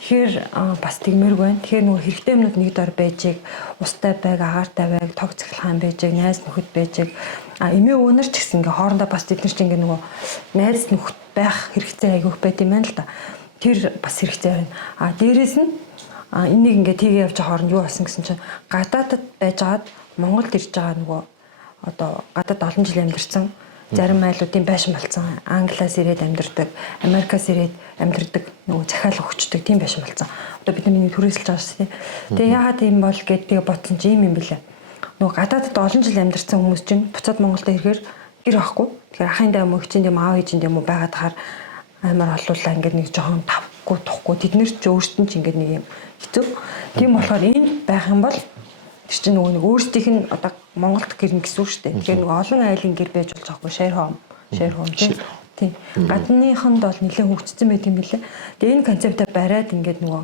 Тэгэхээр бас тэгмээргүй байна. Тэгэхээр нөгөө хэрэгтэй юмнууд нэг дор байжийг устай байг, агаартай байг, тог цахилгаан байжийг, найз нөхөд байжийг эмээ өвнөр ч гэсэн ингээ хоорондоо бас бид нар чинь ингээ нөгөө найз нөхөд байх хэрэгцээ айгүйх байт юм байна л да. Тэр бас хэрэгцээ байна. Дээрээс нь энийг ингээ тгээ явж байгаа хооронд юу болсон гэсэн чинь гадаадд байжгаад Монголд ирж байгаа нөгөө одоо гадаад олон жил амьдарсан зарим айлуудын байшин болцсон. Англиас ирээд амьдардаг, Америкаас ирээд амьдардаг нөгөө захиал өгчдөг тийм байшин болцсон. Одоо бид нар түрээсэлж байгаа шүү дээ. Тэгээ яагаад ийм бол гэдгийг бодсон чи юм бэлээ. Нөгөө гадаадд олон жил амьдарсан хүмүүс чинь буцаад Монголд ирэхээр гэр авахгүй. Тэгэхээр ахын дэм мөгчийн дэм аав ээжийн дэм байгаад хаар амар олуулаа ингээд нэг жоохон тавгүй тухгүй. Тэд нэр ч өөрсдөн ч ингээд нэг юм хэцүү. Тийм болохоор энд байх юм бол тэр чинь нөгөө нэг өөрсдийнх нь одоо Монголд гэрнэ гэсэн үг шүү дээ. Тэгэхээр нөгөө олон айлын гэр байж болж байгаа хгүй share home тийм. Гадныханд бол нэлээд хөгжсөн байт юм билээ. Тэгээ энэ концептыг бариад ингээд нөгөө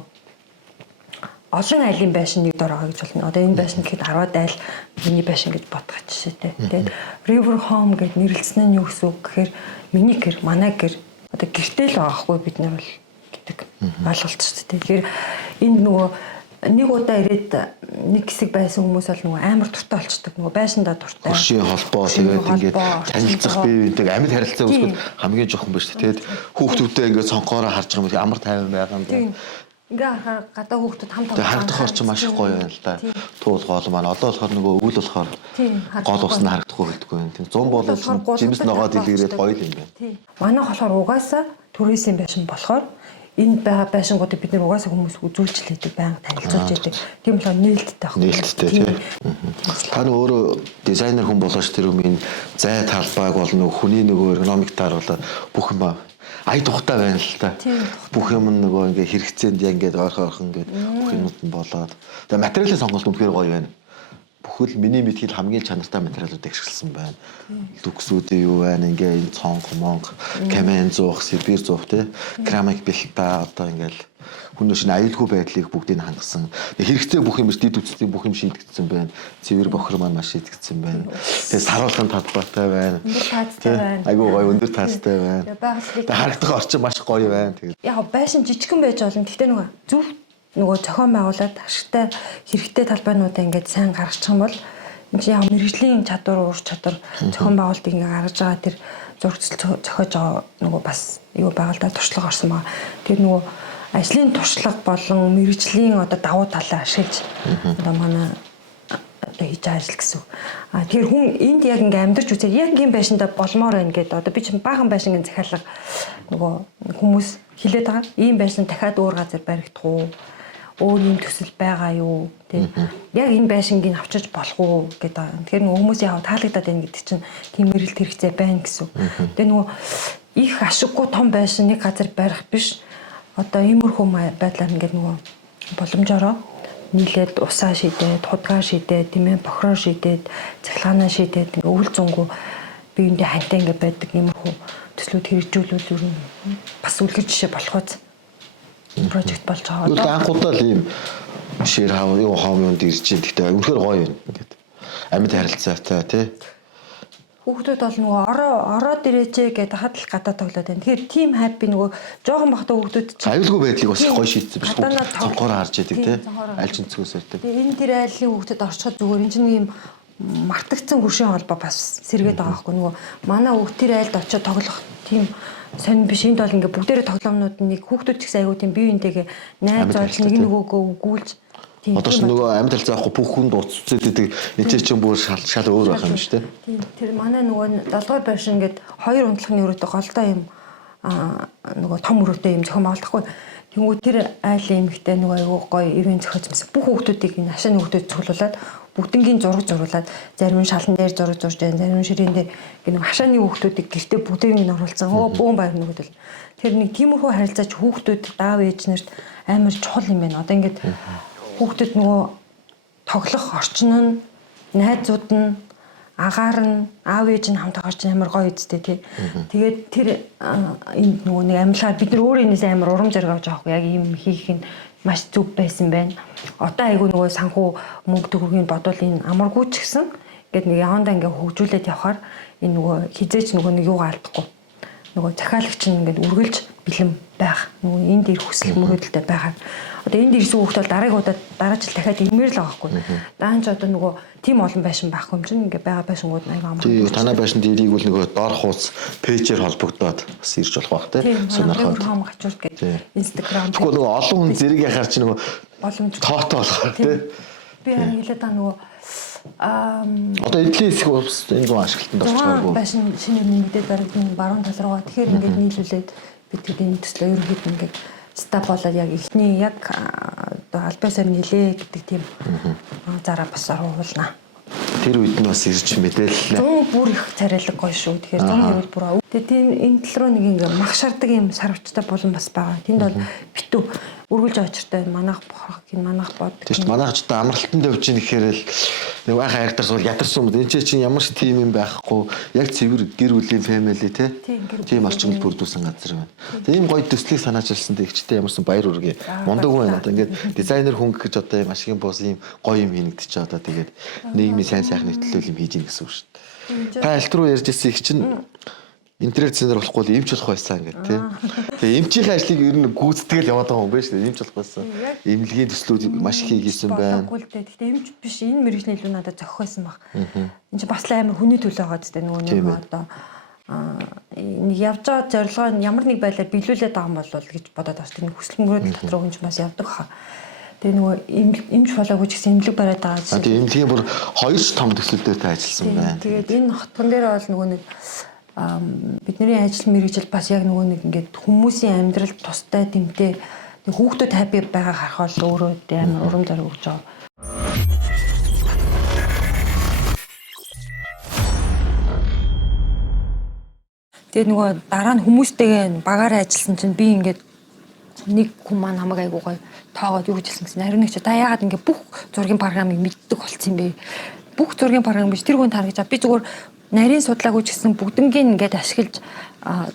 олон айлын байшин нэг дор байгаа гэж болно. Одоо энэ байшин гэхэд 10 айл миний байшин гэж бодох жишээтэй. Тэгээд river home гэд нэрлэлсэн нь юу гэсэн үг гэхээр миний гэр, манай гэр одоо гэртэл байгаа хгүй бид нар бол гэдэг ойлголт шүү дээ. Тэгэхээр энд нөгөө нэг удаа ирээд нэг хэсэг байсан хүмүүс бол нөгөө амар дуртай болчдөг. Нөгөө байшиндаа дуртай. Хөршийн холбоо тэгээд ингээд танилцах бие биентэйг амьд харилцаа үүсгэх хамгийн жоохон биш. Тэгээд хүүхдүүдтэй ингээд цонхоороо харж байгаа юм амар тайван байгаа юм байна. Ингээ харахаар гадаа хүүхдүүд хамт тэгээд харагдах орчин маш их гоё байна л да. Туул гол маань одоо болохоор нөгөө өвөл болохоор гол ус нь харагдахгүй байдгүй юм. Тийм 100 боловч жимс ногоо дэлгэрээд гоё юм байна. Тийм. Манай болохоор угаасаа түрээсийн байшин болохоор энд байгаа байшингуудыг бид нэр угаасаа хүмүүс үзүүлж л хийдэг, байнга танилцуулж хийдэг. Тийм болохоор нээлттэй байх. Нээлттэй тийм. Та нэг өөрөө дизайнер хүн болооч тэр өмнө зай талбайг бол нөгөө хүний нөгөө эргономиктаар бол бүх юм ая тухтай байна л та. Бүх юм нөгөө ингээ хэрэгцээнд ингээд ойрхон ингээд бүх юмуд нь болоод. Тэгээ материалын сонголт үнэхээр гоё байна. Бүхэл миний мэдхийд хамгийн чанартай материалуудыг ашигласан байна. Дүксүүдийн юу байна ингээ энэ цонх, монг, камен зуух, сибир зуух тий. Керамик бэлта одоо ингээл хүн шинэ аюулгүй байдлыг бүгдийг хангасан. Хэрэгтэй бүх юм дид үстийн бүх юм шийдэгдсэн байна. Цэвэр бохор маань маш шийдэгдсэн байна. Тэгээ саруулгын талбайтай байна. Айгуу гоё өндөр таастай байна. Харагдах орчин маш гоё байна. Тэгээд яг байшин жижигхэн байж болно. Гэхдээ зөв нөгөө зохион байгуулаад ашигтай хэрэгтэй талбайнуудаа ингээд сайн гаргачих юм бол энэ чинь яг мэрэгжлийн чадвар, ур чадвар зохион байгуулалтыг ингээд гаргаж байгаа тэр зургцэл зохиож байгаа нөгөө бас юу байгальтай туршлага орсон байгаа. Тэр нөгөө ажлын туршлага болон мэрэгжлийн одоо давуу талаа ашиглаж одоо манай одоо хийж байгаа ажил гэсэн. Тэгэхээр хүн энд яг ингээд амьдарч үзээ яг ийм байшинда болмоор байна гэдэг. Одоо би чинь баахан байшингийн захиалга нөгөө хүмүүс хилээд байгаа. Ийм байшин дахиад өөр газар баригдах уу? Өөр юм төсөл байгаа юу тийм яг энэ байшингийг авчиж болох уу гэдэг. Тэгэхээр нөгөө хүмүүс яг таалагдаад байна гэдэг чинь тийм мэрэлт хэрэгцээ байна гэсэн. Тэгээ нөгөө их ашиггүй том байшин нэг газар барих биш. Одоо иймэрхүү байдлаар ингээд нөгөө боломжоор нийлээд усаа шийдээд, худгаа шийдээд, тийм ээ бохроо шийдээд, цахилгаанаа шийдээд ингээд өвөл зөнгөө биеиндээ хантай ингээд байдаг иймэрхүү төслүүд хэрэгжүүлвэл ер нь бас үлгэр жишээ болох үз. Project болж байгаа. Үгүй анхудаа л ийм шир хав юу хомьонд ирж ин гэхдээ үнэхээр гоё юм ингээд. Амьд харилцаатай тий. Хүүхдүүд бол нөгөө ороод ирээчээ гэдэг хадл гадаа тоглоод байна. Тэгэхээр team happy нөгөө жоохон бахта хүүхдүүд чинь аюулгүй байдлыг бас гоё шийдсэн биш үү? Цонхоор харж яадаг тий. Аль ч өнцгөөс ирдэг. Тэгээ энэ тэр айлын хүүхдэд орчиход зүгээр энэ чинь ийм мартагдсан хөршийн холбоо бас сэргээд байгаа байхгүй нөгөө манай хүүхд тэр айлд очиод тоглох тийм сонь биш. Энд бол ингээ бүгдээрээ тоглоомнууд нэг хүүхдүүд ч гэсэн айгуу тийм бие биентэйгээ найз зоол нэг нөгөөгөө өгүүлж Одоо ч нөгөө амьд талцаа авахгүй бүх хүн дурццээд идэг энэ чинь бүр шал өөр байх юм шүү дээ. Тийм тэр манай нөгөө 7 байшин ингээд 2 унтлахны өрөөтэй голдоо юм нөгөө том өрөөтэй юм зохион байгуулахгүй. Тэнгүү тэр айлын эмэгтэй нөгөө айгуу гоё ивэн зохиоцсон. Бүх хүүхдүүдийг энэ хашааны хүүхдүүд цуглуулад бүгднгийн зураг зурулаад зарим нь шалан дээр зураг зурж байна, зарим нь ширээн дээр нэг хашааны хүүхдүүдийг гэртээ бүгдийг нь оруулсан. Бүүн баяр нөгөөдөл. Тэр нэг тиймэрхүү харилцаач хүүхдүүд даав ээж нарт амар чухал юм байна. Одоо ингээд хүүхдүүд нөгөө тоглох орчин нь найзууд нь агаар нь аав ээж нь хамт гарч амар гоё үсттэй тий. Тэгээд тэр энд нөгөө нэг амьлаар бид нар өөрөө энэс амар урам зориг авч байгаа хгүй яг юм хийх нь маш зүг байсан байна. Одоо айгүй нөгөө санхүү мөнгө төгрөгийг бодвол энэ амаргүй ч гэсэн ингээд нэг явандаа ингээд хөгжүүлээд явхаар энэ нөгөө хизээч нөгөө нэг юугаа алдахгүй. Нөгөө захиалагч нь ингээд үргэлж бэлэн байх. Нөгөө энд ирэх хүсэл мөрөөдөлтэй байгаа. Одоо энд ирсэн хүүхд бол дараагийн удаад дараа жил дахиад ирмээр л байгаа хгүй. Даанч одоо нөгөө тийм олон байшин байхгүй юм чинь ингээд байгаа байшингууд аяга амаргүй. Тийм танай байшинд ирийг бол нөгөө доор хуудас пэйжээр холбогдоод бас ирж болох бах тий. Сонирхоод том гачуурд гэдэг Instagram. Тэгэхгүй нөгөө олон хүн зэрэг яхаар чи нөгөө боломж тоотой болохоор тий. Би харин хэлээд та нөгөө одоо эдлийн хэсэг ус энэ зүүн ашиглалтанд орчихгоогүй. Байшин шинээр нэмэгдээд баригдсан баруун тал руугаа тэгэхээр ингээд нийлүүлээд бид тэдний төслөө ерөнхийдөө ингээд стап болоод яг ихний яг одоо албан ёсоор нилээ гэдэг тийм зараа бас оруулна. Тэр үед нь бас ирж мэдээллээ. 100 бүр их царайлаг гоё шүү. Тэгэхээр 100 гэвэл бүр. Тэгээ тийм энэ тал руу нэг ингээ мах шардаг юм сарвчтай болон бас байгаа. Тэнд бол битүү үргэлж очиртай манайх бохох гин манайх бод. Тийм шүү. Манайх ч одоо амралтанд явж ийн гэхээр л нэг байхаа яригдсан бол ядарсан юм. Энд чинь ямар ч тим юм байхгүй. Яг цэвэр гэр бүлийн фэмили те. Тийм орчинд бүрдүүлсэн газар байна. Тэгээ ийм гоё төслийг санаачилсан дэгчтэй ямарсан баяр үргээ. Мундаг байна. Одоо ингээд дизайнер хүн гэж одоо юм ашигын бос ийм гоё юм хийгдэж байгаа. Одоо тэгээд нийгмийн сайн сайхны төлөө юм хийж ийн гэсэн үг шүү дээ. Та алт руу ярьж ирсэн их чинь интернет дизайнер болохгүй л эмч болох байсан гэдэг тийм. Тэгээ эмчийн ажлыг ер нь гүйцэтгэл яваад байгаа юм байна шүү дээ. Эмч болох байсан. Эмнэлгийн төслүүд маш их хийсэн байна. Гэхдээ эмч биш энэ мэрэгжлийн илүү надад зохих байсан баг. Энд чинь бас л амар хүний төлөө байгаа гэдэг нөгөө одоо нэг явж байгаа зорилгоо ямар нэг байлаар биелүүлээд байгаа юм бол гэж бодоод бас тэр хүсэл мөрөөдөл дотроо хүн ч бас явдаг хаа. Тэгээ нөгөө эмч болоогүй ч гэсэн эмнэлэг бариад байгаа чинь. Тэгээ эмнэлгийн бүр хоёр том төсөлдөө та ажилласан байна. Тэгээд энэ хотгон дээр бол нөгөө нэг бидний ажил мэргэжил бас яг нөгөө нэг ингээд хүмүүсийн амьдралд тустай дэмтэй хүүхдүүд хаппи байгаа харах бол өөрөө амар урам зориг өгч байгаа. Тэгээд нөгөө дараа нь хүмүүстэйгээ багаараа ажилласан чинь би ингээд нэг хүн маань намайг айгуу гоё тоогоод юу гэж хэлсэн гэсэн. Харин нэг чи та яагаад ингээд бүх зургийн програмыг мэддэг болсон юм бэ? Бүх зургийн програм биш тэр хүн таргаж би зүгээр нарийн судлаагүй ч гэсэн бүгднгийн ингээд ашиглаж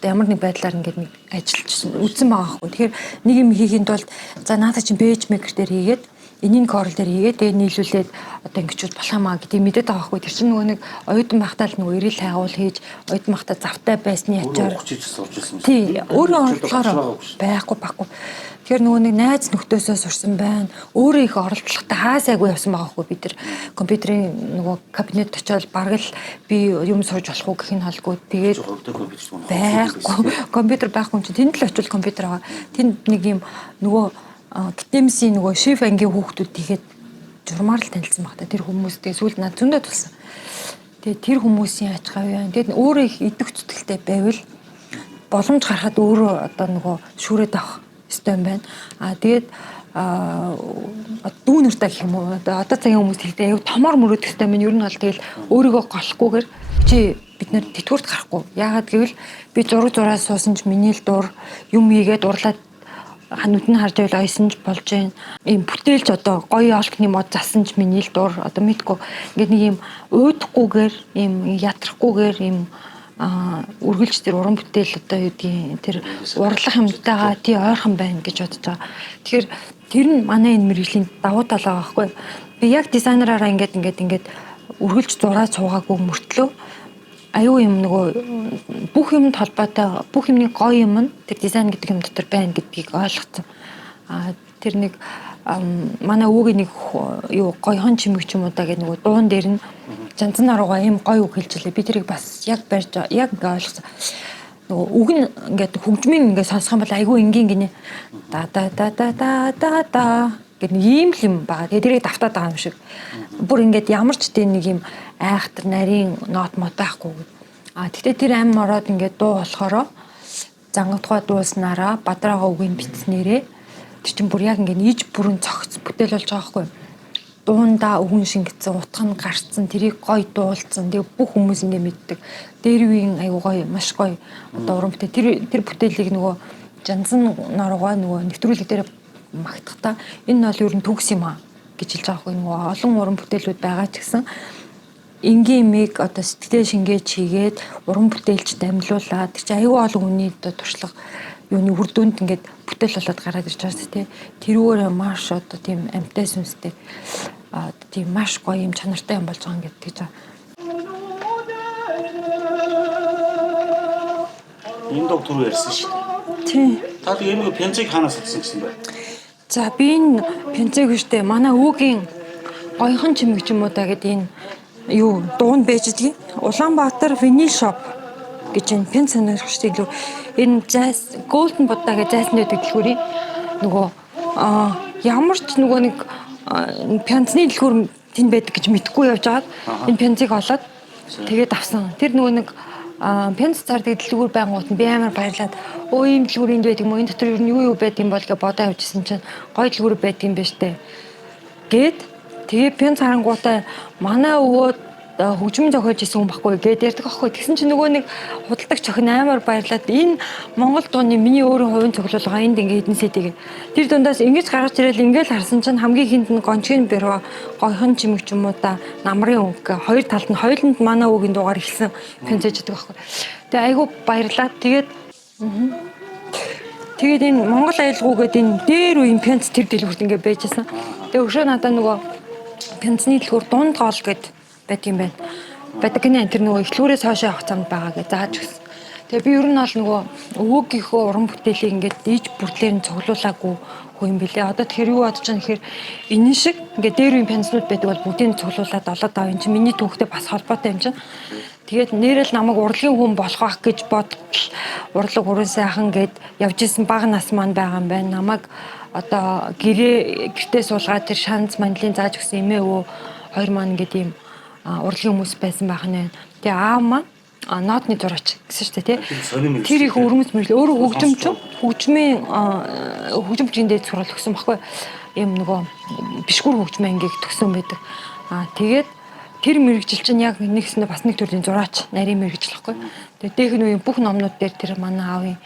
ямар нэг байдлаар ингээд нэг ажиллаж үзсэн байгаа хгүй. Тэгэхээр нэг юм хийхэд бол за наадаа чинь пэйж мейкер дээр хийгээд энийн корл дээр хийгээд тэгээ нийлүүлээд одоо ингэчүүд болох юмаа гэдэг мэдээд байгаа хгүй. Тэр чинь нөгөө нэг оюутан байхдаа л нөгөө эрэл хайгуул хийж оюутан байхдаа завтай байсны ячаар тий өөрөө орлохоор байхгүй баггүй. Тэгэхээр нөгөө нэг найз нөхдөсөө сурсан байна. Өөрөө их оролдлоготой хаасайгүй явсан байгаа хгүй бид нар компьютерийн нөгөө кабинет очиод бараг л би юм сууж болох уу гэх нь холгүй. Тэгээд байхгүй компьютер байхгүй юм чинь тэнд л очил компьютер байгаа. Тэнд нэг юм нөгөө гитэмсийн нөгөө шиф ангийн хүүхдүүд тийгээд журмаар л танилцсан баг та тэр хүмүүстэй сүүлд над зөндөө тулсан. Тэгээд тэр хүмүүсийн ач хавь. Тэгээд өөрөө их идэх зүтгэлтэй байвал боломж гарахад өөрөө одоо нөгөө шүүрээд авах ёстой юм байна. Тэгээд дүүнэртэй гэх юм уу одоо цагийн хүмүүс хэлдэг аяг томор мөрөөдөх ёстой юм. Ер нь бол тэгэл өөрийгөө голохгүйгээр чи бид нэр тэтгэврт гарахгүй. Яагаад гэвэл би зураг зураад суусан ч миний л дур юм хийгээд урлаад ханууд нь харж байвал ойсон ч болж байна. Ийм бүтээлч одоо гоё олкны мод засан ч миний л дур одоо мэдгүй ингээд нэг юм уйдахгүйгээр ийм ятрахгүйгээр ийм үргэлж тэр уран бүтээл одоо юу гэдгийг тэр урлах юмтайгаа тий ойрхон байна гэж бодож байгаа. Тэгэхээр тэр нь манай энэ мэргэжлийн давуу тал байгаа байхгүй. Би яг дизайнераараа ингээд үргэлж зураад суугаагүй мөртлөө аюу юм нөгөө бүх юмд холбоотой бүх юмны гоё юм нь тэр дизайн гэдэг юм дотор байна гэдгийг ойлгоцсон. Тэр нэг манай өвөгийн нэг юу гоё хон чимэг ч юм уу да гэдэг нөгөө дуун дээр нь Жанзан аруугаа ийм гоё үг хэлжлээ. Би тэрийг бас яг барьж яг ингээ ойлгосон. Нөгөө үг нь ингээд хөгжмийн ингээ сонсох юм бол айгүй энгийн гинэ. Да да да да да да да гэдэг ийм л юм байгаа. Тэгээ тэрийг давтаад байгаа юм шиг. Бүр ингээд ямар ч тийм нэг юм айхтар нарийн нот мод байхгүй. Тэгтээ тэр ам ороод ингээд дуу болохоро зангадгай дууснараа бадраагаа үгийг бичснээрээ тэр чинь бүр яг ингээд иж бүрэн цогц бүтээл болж байгаа байхгүй. Дуунда өвгөн шингэсэн, утга нь гарцсан, тэрийг гоё дуулсан. Тэгээ бүх хүмүүс ингэ мэддэг. Дээр үеийн аюу гоё, маш гоё. Одоо уран бүтээл тэр бүтээлийг нөгөө Жанзан норгоо нөгөө нэвтрүүлэг дээр магтахдаа энэ нь бол ер нь төгс юм аа гэж хэлж байгаа хгүй. Нөгөө олон уран бүтээлүүд байгаа ч гэсэн энгийн имийг одоо сэтгэлээ шингээж хийгээд уран бүтээлч дамжуулаад тэр чинь аюу олон хүний одоо туршлага юуны үр дүнд ингээд бүтээл болоод гараад ирж байгаа тийм. Тэрүүгээр маш одоо тийм амтай сүнстэй тийм маш гоё юм чанартай юм болж байгаа юм гэдэг чинь. Энэ дог түрүү ярьсан шүү дээ. Тийм. Та тэгээ энэ пенцийг хаанаас авсан гэсэн бэ? За би энэ пенцэг штэ манай өвгийн гоёхон чимэг ч юм уу да гэдэг энэ юу дуунд байждгийг Улаанбаатар винил шоп гэж энэ пенц сонирх штэ илүү энэ jazz golden budda гэж зайсны дэлгүүрийн нөгөө ямар ч нөгөө нэг пенцны дэлгүүр тэнд байдаг гэж мэдгүй явж байгаад энэ пенцийг олоод тэгээд авсан. Тэр нөгөө нэг пенц цардаг дэлгүүр байнгут нь би амар баярлаад өө ийм дэлгүүр энд байдаг юм уу, энэ дотор юу юу байдаг юм бол гэж бодоо явжсэн чинь гоё дэлгүүр байдаг юм байна штэ гээд тэгээ пенц харангуудаа манай өвөө хөгжмөн зохиолж исэн хүн баггүй гээд ярьдаг аахгүй. Тэгсэн чинь нөгөө нэг худалдагч охин амар баярлаад энэ Монгол дууны миний өөрийн хувийн цуглуулга энд ингээд хэдэн сэтийг тэр дундаас ингэж гаргаж ирэл ингээд харсан чинь хамгийн хүнд нь гончгийн бюро гойхон чимэг ч юм уу да намрын өнгө хоёр талд нь хоёуланд манай өвгийн дуугаар ихсэн пенцэж байдаг аахгүй. Тэгээ айгүй баярлаад тэгээд энэ Монгол аялгуу гэдэг энэ дээр үеийн пенц тэр дэлгүүрт ингээд байжсэн. Тэгээ өшөө надаа нөгөө пенцны дэлгүүр дунд гол гэдэг байдаг юм байна. Байдаг нэ тэр нөгөө эхлүүрээс хойшоо явах замд байгаа гэж зааж өгсөн. Тэгээ би ер нь бол нөгөө өвөөгийнхөө уран бүтээлийг ингээд иж бүртлэр нь цуглуулаагүй хөө юм бэлээ. Одоо тэгэхээр юу бодож байгаа нэхэр энэ шиг ингээд дээр үеийн пенснууд байдаг бол бүгдийг цуглуулад олоод авах юм чинь миний түүхтэй бас холбоотой юм чинь. Тэгээд нэрэл намайг урлагийн хүн болох байх гэж бодтол урлаг уран сайхан гэд явж исэн бага нас маань байгаа юм байна. Намайг одоо гэртээ суулгаад тэр шанц мандлын зааж өгсөн эмээ өвөө хоёр маань ингээд юм урлагийн хүмүүс байсан байх нь. Тэгээ аав маань нотны зураач гэсэн шүү дээ тий. Тэр их өрмөц мэрлээ. Өөрөө хөгжмийн хөгжмөнд сурал өгсөн баггүй. Ийм нөгөө бишгүр хөгжмийн ангийг төгсөн байдаг. Тэгээд тэр мэрэгжил чинь яг нэгснээ бас нэг төрлийн зураач, нарийн мэрэгжил баггүй. Тэгээд дээх нь бүх номнууд дээр тэр манай аавын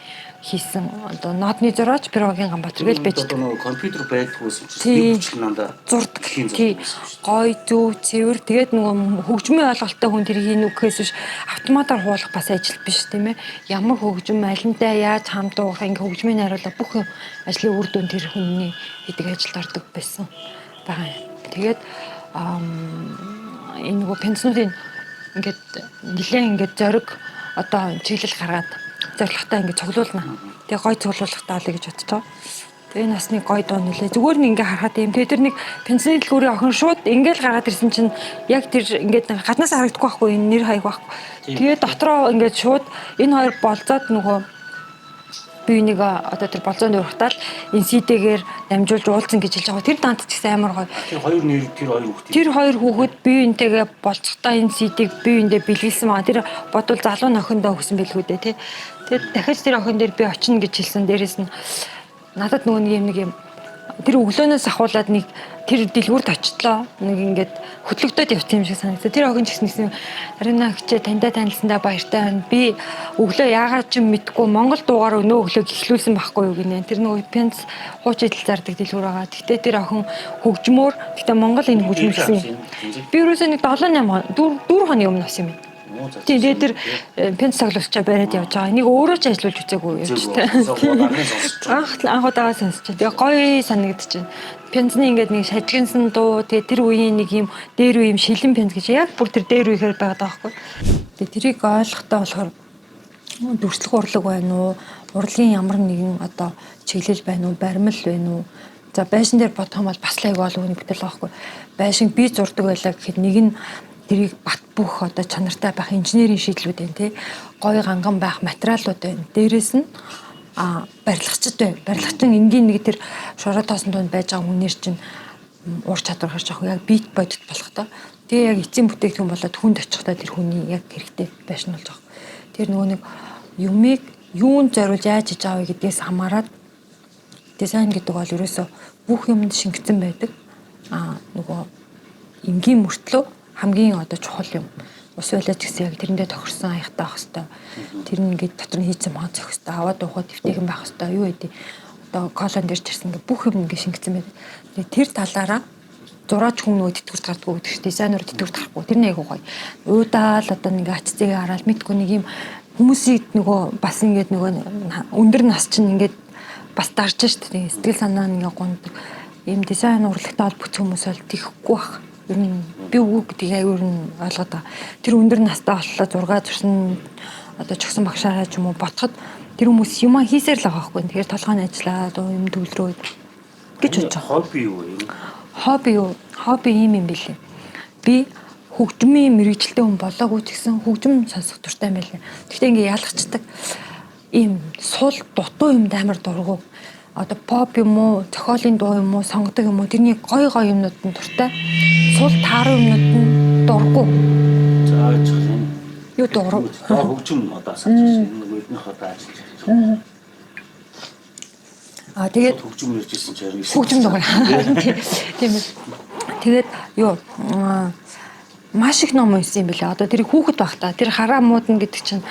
хийсэн одоо нотны зураач Пирогийн Ганбаатар гэж байждаг. Одоо компьютер байдгүйс чинь бичлэнанда зурдаг гэх юм. Гой зөв цэвэр тэгээд нөгөө хөгжмийн ойлголттой хүн тэр хийнү гэхээс биш автоматар хуулах бас ажил биш тийм ээ. Ямар хөгжим алинтай яаж хамдуулах ингээ хөгжмийн хариулга бүх ажлын үр дүн тэр хүний хийдэг ажилд ордог байсан байгаа юм. Тэгээд энэ нөгөө пенснуудын ингээд нэлээд ингээд зориг одоо чиглэл гаргаад зорилготой ингээд цуглуулна. Тэгээ гой цуглуулгатай олё гэж бодож байгаа. Тэгээ насны гой дуу нэлээ. Зүгээр нь ингээ харахад юм. Тэгээ тэр нэг пенсны дэлгүүрийн охин шууд ингээл гараад ирсэн чинь яг тэр ингээд гаднаас харагдахгүй байхгүй энэ нэр хаяг байхгүй. Тэгээ дотроо ингээд шууд энэ хоёр болцоод нөгөө би нэг одоо тэр болзоонд урахтаал энэ CD-гээр дамжуулж уулзсан гэж хэлж байгаа. Тэр дант ч гэсэн амар гоё. Тэр хоёр нэр тэр хоёр хүүхэд. Тэр хоёр хүүхэд бие биентэйгээ болцохдоо энэ CD-г бие биендээ бэлгэлсэн байгаа. Тэр бодвол залуу охиндоо өгсөн бэлгүү дээ тий. Тэгээд дахиад тэр охин дээр би очино гэж хэлсэн. Дээрээс нь надад нөгөө нэг юм тэр өглөөнөөс ахуулаад нэг тэр дэлгүүрт очтлоо. Нэг ингээд хөтлөгдөд явсан юм шиг санагдав. Тэр охин ч гэсэн Арина хичээ таньдаа танилцсандаа баяртай байна. Би өглөө яагаад ч мэдгүй Монгол дуугаар өнөө өглөө эхлүүлсэн байхгүй юу гинэ. Тэр нөгөө пенц хууч идэл зардаг дэлгүүр байгаа. Гэтэ тэр охин хөгжмөөр гэтэ Монгол энэ хөгжмөр гэсэн. Би ерөөсөө нэг 7-8 4 хоногийн өмнө авсан юм. Тэгээд тэр пенц цоглуулчаа бариад явж байгаа. Энийг өөрөө ч ажиллуулж үзээгүй явж таа. Анх удаа сонсч. Тэгээ гоё санагдчихэв. Пенцны ингээд нэг шажигнсан дуу тэгээ тэр үеийн нэг юм дээр үе юм шилэн пенц гэж яг бүр тэр дээр үехээр байгаа даахгүй. Тэгээ тэрийг ойлгохтой болохоор дүрслэх урлаг байна уу? Урлагийн ямар нэгэн одоо чиглэл байна уу? Баримл байна уу? За байшин дээр бодох юм бол бас л айгүй олон хүний бүтээл байгаа хгүй. Байшин би зурдаг байлаа гэхэд нэг нь тэрийг бат бөх одоо чанартай байх инженерийн шийдлүүд байна тий. Гоё ганган байх материалууд байна. Дээрээс нь барилгачд байна. Барилгачин энгийн нэг тэр шороо тоосон донд байж байгаа хүнээр чинь ур чадвар гарч авах яг бит бодит болох тоо. Тэгээ яг эцсийн бүтээгдэхүүн болоод хүнд очихдаа тэр хүний яг хэрэгтэй байшин болж байгаа. Тэр нөгөө нэг юмыг юунд зориулж яаж хийж авъя гэдгээс хамаарат дизайн гэдэг бол ерөөсөө бүх юмд шингэсэн байдаг. Нөгөө энгийн мөртлөө хамгийн одоо чухал юм. Ус байлаач гэсэн яг тэрэндээ тохирсон аягтай байх хэвээр. Тэр нь ингээд дотор нь хийцэн маан зөх хэвээр. Аваад уухад дэвтэйгэн байх хэвээр. Юу гэдэг одоо колон дээр ч ирсэн ингээд бүх юм ингээд шингэсэн байдаг. Тэгээ тэр талаараа зураач хүн нөгөө тэтгэврт гардггүй гэдэг чинь дизайнер тэтгэврт гарахгүй. Тэр нэг гоё. Уудаал одоо нэг ачцыг хараад мэдгүй нэг юм хүмүүсийг нөгөө бас ингээд нөгөө өндөр нас чинь ингээд бас дарж штэ. Сэтгэл санаа нь ингээд гондог. Ийм дизайн урлагтай холбогдсон хүмүүс бол тийхгүй бах. Ер нь би үг гэдгийг аюур нь ойлгоод байгаа. Тэр өндөр настай боллоо 6 зурсан одоо чогсон багшаараа ч юм уу ботход тэр хүмүүс юм хийсээр л байгаа байхгүй. Тэгэхээр толгойн ажиллаа одоо юм төвлөрөөд гэж бодож байгаа. Хобби юу юм? Хобби юм билээ. Би хөгжмийн мэрэгчлээ хүн болоогүй ч гэсэн хөгжим сонсох дуртай юм байлаа. Гэхдээ ингээ ялгчдаг ийм сул дутуу юм амар дургу. Одоо поп юм уу, зохиолын дуу юм уу, сонгодог юм уу тэрний гой юмнууд нь дуртай. Сул тааруу юмнууд нь дургу. За жишээ нь юу дургу? Хөгжим одоо асууж байна. Нэг эднийх одоо ажиллаж байгаа. Тэгээд хөгжим ярьжсэн ч харин хөгжим дугаар. Тийм ээ. Тэгээд юу маш их ном уншсан юм билээ. Одоо тэрийг хүүхэд байхдаа тэр хараа муудна гэдэг чинь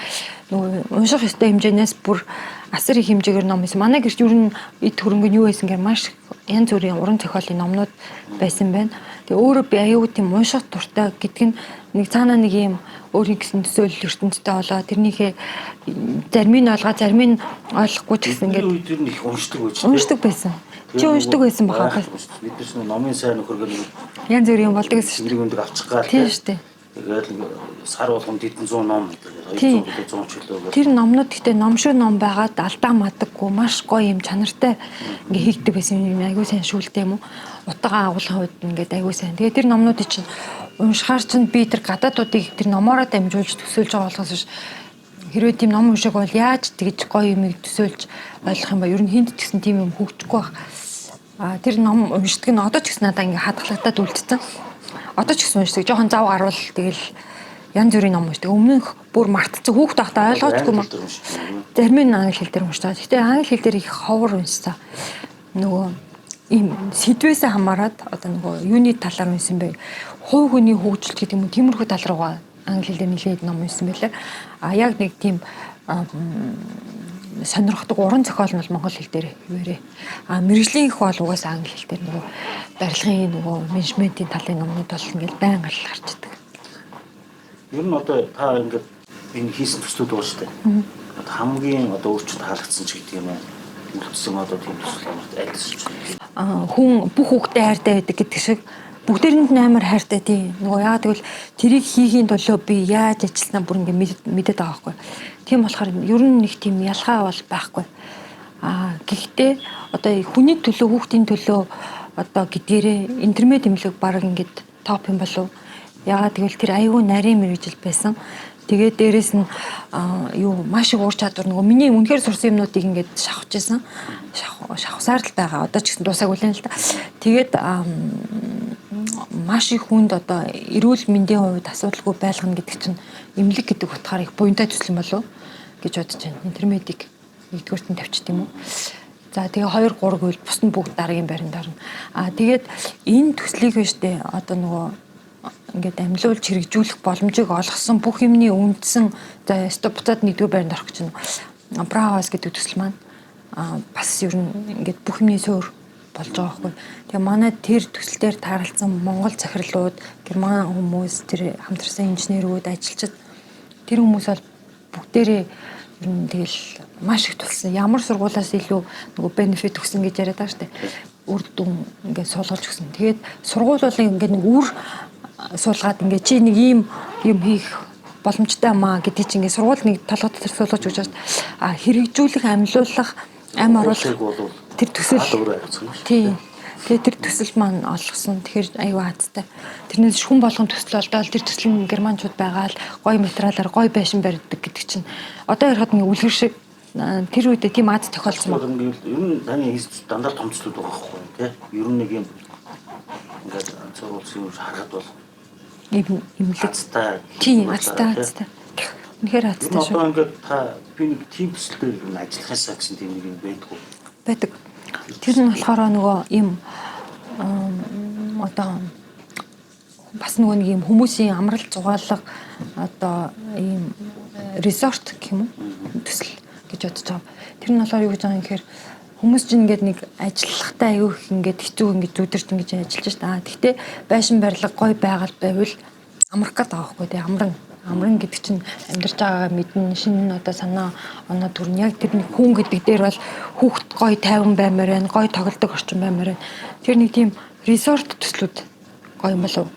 нөгөө унших ёстой хэмжээнээс бүр асар их хэмжээгээр ном байсан. Манай гэрч юу н эд хөрөнгө нь юу байсан гэхээр маш янз бүрийн уран зохиолын номнууд байсан байна. Тэгээ өөрөө би аюу тийм унших дуртай гэдэг нь нэг цаанаа нэг юм өөрийн гэсэн төсөөлөл ертөнцтэй болоо тэрнийхээ зарим нь ойлгоо зарим нь ойлгохгүй ч гэсэн ингээд үед тэр их уншдаг байж тээ. Уншдаг байсан. Чи уншдаг байсан бахаа. Бид нар номын сайн нөхөргөө янз бүрийн юм болдог гэсэн чинь өндөг авчих гал тийм шүү дээ. Тэгээд сар болгонд 100 ном 200 100 ч үлээ. Тэр номнууд гэхдээ ном шиг ном байгаад алдаа мадаггүй маш гоё юм чанартай ингээ хийгдэг байсан юм айгуу сайн шүүлтэй юм уу. Утгаа агуулгын хувьд ингээд айгуу сайн. Тэгээд тэр номнуудыг чинь уншихаар чинь би тэр гадаадуудыг тэр номоороо дамжуулж төсөөлж байгаа болохоос биш хэрвээ тийм ном уншиг бол яаж тэгж гоё юм төсөөлж ойлгох юм ба ер нь хинт ч гэсэн тийм юм хөгжихгүй байх. Тэр ном уншдаг нь одоо ч гэсэн надаа ингээ хадгалагдаад үлдсэн. Одоо ч гэсэн уншдаг. Жохон зав гарвал тэгэл янз бүрийн ном уншдаг. Өмнөх бүр мартцсан хүүхд байхдаа ойлгоочгүй юм. Зарим нь англи хэл дээр уншдаг. Гэтэ англи хэл дээр их ховор уншсан. Нөгөө ийм сэдвээсээ хамаарат одоо нөгөө юуны талаар уншсан бэ? Хувь хүний хөгжилт гэдэг юм уу? Тиймэрхүү тал руугаа англи хэл дээр нэлээд ном уншсан байлаа. Яг нэг тийм сонирхдаг уран зохиол нь бол монгол хэл дээр хിവэрээ. Мэргэжлийн их бол угаасаа англи хэл дээр нөгөө барилгын нөгөө менежментийн талын номнууд бол ингээл байнга л гарч идэг. Ер нь одоо та ингээд энэ хийсэн төслүүд байгаа шүү дээ. Одоо хамгийн одоо өөрчлөлт хаалгацсан ч гэдэг юм аа. Үлдсэн одоо тийм төсөл амарт айлсч байна. Хүн бүх хүүхдээ хайртай байдаг гэдэг шиг бүгдээрэнд нь амар хайртай тийм. Нөгөө яагаад гэвэл тэрийг хийхийн төлөө би яаж ажилласнаа бүр ингээд мэдээд байгаа байхгүй. Тийм болохоор ер нь нэг тийм ялгаа бол байхгүй. Гэхдээ одоо хүний төлөө хүүхдийн төлөө одоо гэдгээрээ интернет имлэг баг ингээд топ юм болов. Яагаад гэвэл тэр аюу нарийн мэрэгжил байсан. Тэгээд дээрэс нь юу маш их уур чадвар нөгөө миний үнэхээр сурсан юмнуудыг ингээд шавхаж байсан. Шавхсаар л байгаа. Одоо ч гэсэн дуусаагүй л та. Тэгээд маш их хүнд одоо эрүүл мэндийн хувьд асуудалгүй байлгана гэдэг чинь эмнэлэг гэдэг утгаар их буянтай төсөл юм болов гэж бодож байна. Интермедик нэгдүгээрт нь тавьчих тийм үү. За тэгээ 2 3 гэвэл бус нь бүгд дараагийн байранд орно. Тэгээд энэ төслийг биштэй одоо нөгөө ингээд амлуулж хэрэгжүүлэх боломжийг олгосон бүх юмны үндсэн за буцаад нэгдүгээр байранд орох гэж байна. Браус гэдэг төсөл маань бас ер нь ингээд бүх юмний суур болж байгаа байхгүй. Тэгээ манай тэр төсөл дээр тааралцсан монгол захирлууд, герман хүмүүс, тэр хамтарсан инженерүүд, ажилчид тэр хүмүүс бол бүгдээрээ ер нь тэгэл маш их тулсан. Ямар сургуулаас илүү нөгөө бенефит өгсөн гэж яриад байгаа шүү дээ. Үр дүн ингээд суулгаж өгсөн. Тэгээд сургууль бол ингээд нэг үр суулгаад ингээд чи нэг ийм юм хийх боломжтой маа гэдэг чинь ингээд сургууль нэг толгойд тэр суулгаж өгч байгаа. Хэрэгжүүлэх, амьлуулах, ам оруулах тэр төсөл. Тийм. Тэгээ тэр төсөл маань олгосон. Тэгэхээр аюу хаацтай. Тэрнээс хүн болгон төсөл олдоод тэр төслийн германчууд байгаа л гоё материалаар гоё байшин барьдаг гэдэг чинь одоо ярихад нэг үлгэр шиг тэр үедээ тийм аз тохиолдсон баг. Ер нь таны хийх дандаа томцлууд байгаа байхгүй тий. Ер нь нэг юм ингээд зурулсан юм харахад бол имлэг азтай. Тийм азтай. Үнэхээр азтай шүү. Одоо ингээд та би нэг тим төсөлтөөр ажиллахаасаа гэсэн тийм нэг юм байдгүй. Байдаг. Тэр нь болохоор нөгөө ийм одоо бас нөгөө нэг юм хүмүүсийн амралт зугаалга одоо ийм resort гэх юм уу төсөл гэж бодож байгаа. Тэр нь болохоор юу гэж байгаа юм гэхээр хүмүүс чинь ингээд нэг ажиллахтаа аюу их ингээд хэцүү ингээд зүдэрч ингэж ажиллаж байна. Гэхдээ байшин барилга гоё байгаль байвал амрах гэдэг байгаа байхгүй тий амран гэдэг чинь амьдарч байгаагаа мэднэ шинэ одоо санаа оноо төрн яг тэр нэг хүн гэдэг дээр бол хүүхд гоё тайван баймаар байна гоё тоглодог орчин баймаар байна. Тэр нэг тийм resort төслүүд гоё юм болов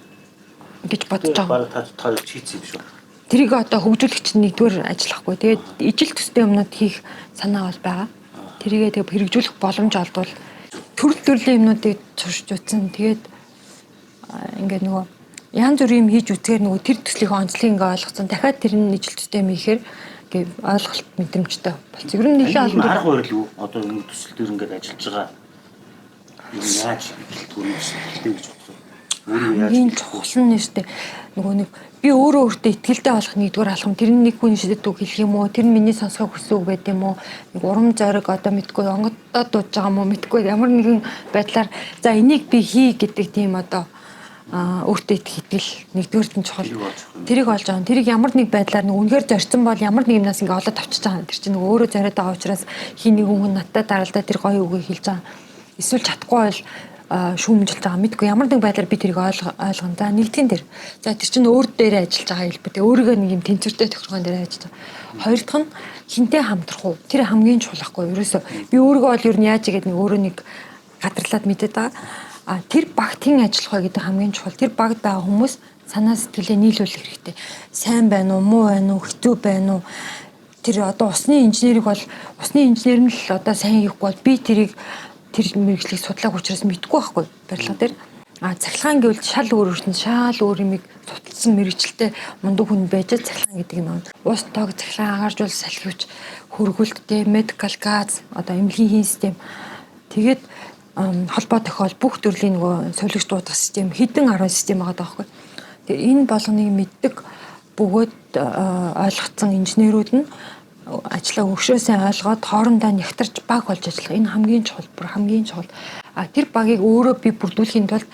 гэж бодож байгаа. Бараг та хийц юм шүү. Тэрийг одоо хөгжүүлэгч нэгдүгээр ажиллахгүй. Тэгээд ижил төстэй юмнууд хийх санаа бол байгаа. Тэрийгээ тэгээ хэрэгжүүлэх боломж олдвол төрөл төрлийн юмнуудыг туршиж утсан. Тэгээд ингээд нөгөө янз бүрийн юм хийж үзгээр нөгөө тэр төслийн онцлог ингээ ойлгоцсон. Дахиад тэр нь ижил төстэй юм хийхээр ингээ ойлголт мэдрэмжтэй болц. Ер нь нэлээд олон арга барил юу? Одоо энэ төсөл төр ингээд ажиллаж байгаа. Юу яаж төрөл төсөлтэй гэж бодсон. Энэ чухал нь шүү дээ. Нөгөө нэг би өөрөө өөртөө ихтгэлтэй болох нэгдүгээр алхам тэр нэг хүн шидэт үг хэлэх юм уу? Тэр нь миний сонсох хүсэг байд юм уу? Нэг урам зориг одоо мэдгүй онгодоо дууж байгаа юм уу? Мэдгүй ямар нэгэн байдлаар за энийг би хий гэдэг тийм одоо өөртөө итгэл нэгдүгээр нь чухал. Тэрийг олж байгаа. Тэрийг ямар нэг байдлаар нэг үнэхээр зорьсон бол ямар нэг юмнаас ингээ олоод авчиж байгаа. Тэр чинь нөгөө өөрөө зориод байгаа учраас хий нэг хүн надтай дараалдаа тэр гоё үгийг хэлж байгаа. Эсвэл чадахгүй бол шүүмжилж байгаа мэдгүй ямар нэг байдлаар би тэрийг ойлгоно. За нэгдүгээр дээр. За тэр чинь өөр дээр ажиллаж байгаа хэлбэр. Тэгээ өөрийгөө нэг юм тэнцвэртэй тохиргоон дээр ажиллаж байгаа. Хоёр дахь нь хинтээ хамтрах уу? Тэр хамгийн чухал байхгүй юу? Ерөөсөө би өөрийгөө бол юу яаж игээд нэг өөрөө нэг гадарлаад мэдээд байгаа. Тэр багтын ажиллах бай гэдэг хамгийн чухал. Тэр багт байгаа хүмүүс санаа сэтгэлээ нийлүүлэх хэрэгтэй. Сайн байна уу, муу байна уу, хэцүү байна уу? Тэр одоо усны инженерийг бол усны инженер нь л одоо сайн хийхгүй бол би тэр мэрэгжлийг судлааг учраас мэдгүй байхгүй барилга дээр. Цахилгаан гэвэл шал өөр өөр юмыг судалсан мэрэгчлээ мундаг хүн байж цахилгаан гэдэг юм аа. Ус тоог цахилгаан агааржуул салхивч хөргөлттэй медикал газ одоо эмнэлгийн систем тэгээд холбоо тохиол бүх төрлийн нөгөө сувилагч дуудах систем хэдэн 10 систем байгаа байхгүй. Тэгээ энэ болгоныг мэддэг бөгөөд ойлгоцсон инженерүүд нь ажлаа өгшөөсөө ойлгоод хоорондоо нягтарч баг болж ажиллах. Энэ хамгийн чухал, бүр хамгийн чухал. Тэр багийг өөрөө би бүрдүүлэхийн тулд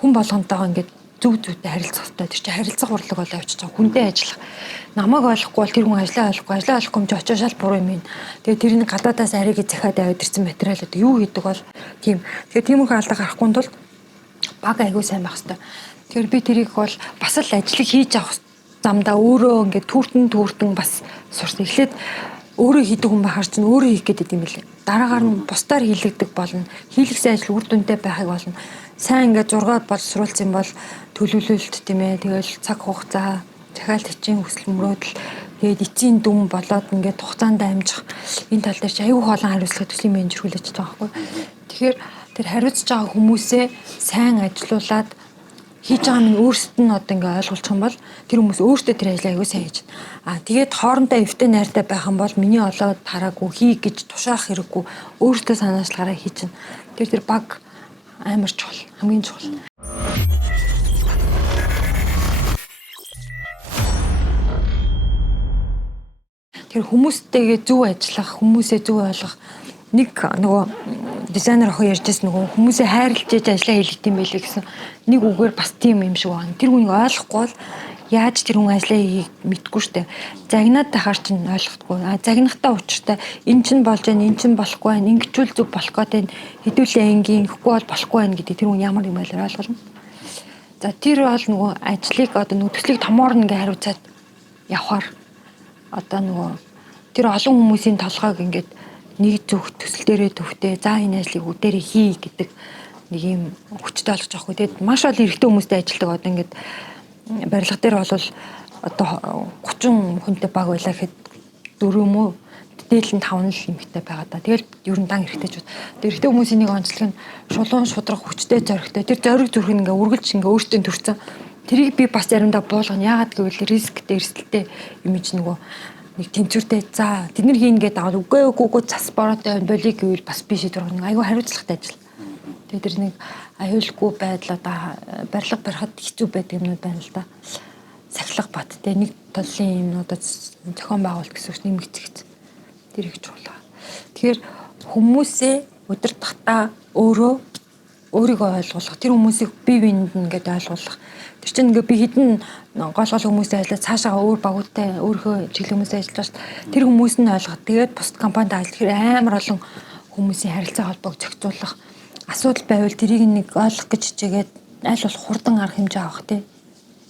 хүн болгонтойгоо ингээд зүйтэй харилцах хэрэгтэй. Тэр чинь харилцах урлаг болоо явчихж байгаа. Хүнтэй ажиллах. Намайг ойлгохгүй бол тэр хүн ажлаа олохгүй юм чи очиж шал буруу юм. Тэгээ тэрний гадаадаас ариг захиад аваад ирсэн материалууд юу хийдэг бол тийм. Тэгээ тиймэрхүү алдаа гарахгүй тулд баг айгүй сайн байх хэрэгтэй. Тэгэхээр би тэрийг бол бас л ажлыг хийж авах замдаа өөрөө ингээд түүртэн бас сурсан. Эхлээд өөрөө хийдэг хүн бахаар чинь өөрөө хийх гэдэг юм билээ. Дараагаар нь бусдаар хийлэгдэх болно. Хийлгэсэн ажил үр дүнтэй байхыг болно. Сайн ингээд 6 боловсруулсан бол төлөвлөлт тийм ээ. Тэгэл цаг хугацаа, захиалт хүчин хүсэл мөрөөдөл тэгээд эцсийн дүн болоод ингээд хугацаанд амжих энэ тал дээр чи аюу хоолон хариуцлага төслийн менежер хүлээж байгаа байхгүй. Тэгэхээр тэр хариуцж байгаа хүмүүсээ сайн ажилуулад хийж байгаа нь өөрсдөд нь одоо ингээ ойлгуулчих юм бол тэр хүмүүс өөртөө тэр ажлаа аягүй сайн хийж. Тэгээд хоорондоо эвтэй найртай байх юм бол миний олоод тараагүй хий гэж тушаах хэрэггүй өөртөө санаачлагаараа хийж чинь. Тэр баг амар чухал, хамгийн чухал. Тэр хүмүүстэйгээ зөв ажиллах, хүмүүсээ зөв ойлгох нэг нөгөө дизайнер охин ярьжсэн нөгөө хүмүүсээ хайрлаж ээж ажиллаа хийлгэх юм байлээ гэсэн нэг үгээр бас тийм юм шиг байна. Тэр хүнийг ойлгохгүй бол яаж тэр хүн ажиллаа хийхийг мэдгүй штэ. Загнаад тахаар чинь ойлгохгүй. Загнахтаа учиртай эн чинь болж байна, эн чинь болохгүй байна, ингэчүүл зүг болох гэдэг хэдүүлээ энгийн ихгүй бол болохгүй байна гэдэг тэр хүн ямар юм байлаа ойлгоно. За тэр бол нөгөө ажлыг одоо нөгөө төслийг томоор ингээ хариуцаад явхаар одоо нөгөө тэр олон хүмүүсийн толгойг ингээд нэг зөв төсөл дээрээ төвтэй за энэ ажлыг үдээрээ хий гэдэг нэг юм хүчтэй болгож байгаа хгүй. Тэгэд маш олон эрэгтэй хүмүүстэй ажилладаг одоо ингээд барилга дээр бол одоо 30 хүнтэй баг байлаа гэхэд 4 юм уу дээлэн 5 л эмэгтэй байгаа да. Тэгэл ер нь дан эрэгтэйчүүд. Эрэгтэй хүмүүсийн нэг онцлог нь шулуун шудрах хүчтэй зоригтой. Тэр зориг зүрх нь ингээ үргэлж ингээ өөртөө төрсөн. Тэрийг би бас заримдаа буулгана. Яагаад гэвэл рисктэй, эрсдэлтэй имиж нөгөө нэг тэнцвэртэй. За тэд нар хийнгээд аваад үгүй цас бороотой болиг гэвэл бас би шийдвэр гаргана. Айгүй хариуцлагатай ажил. Тэгээд тэр нэг аюулгүй байдал одоо барилга барихад хэцүү байдаг юмнууд байна л да. Сахилга бат те нэг толлын юмнуудад зохион байгуулалт гэсэн үг нэмэгдэж. Тэр их чухал. Тэгэхээр хүмүүсээ удирдахдаа өөрийгөө ойлгуулах, тэр хүмүүсийг бие биенд ингээд ойлгуулах. Тэр чинь ингээд би хэдэн гол хүмүүстэй ажиллаж цаашаа өөр багуудтай өөрийнхөө чиглэл хүмүүстэй ажиллаж байгаа. Тэр хүмүүс нь ойлгох. Тэгээд бусад компанид ажиллахэр амар олон хүмүүсийн харилцаа холбоог зохицуулах. Асуудал байвал тэрийг нэг ойлгох гэж хичээгээд аль болох хурдан арга хэмжээ авах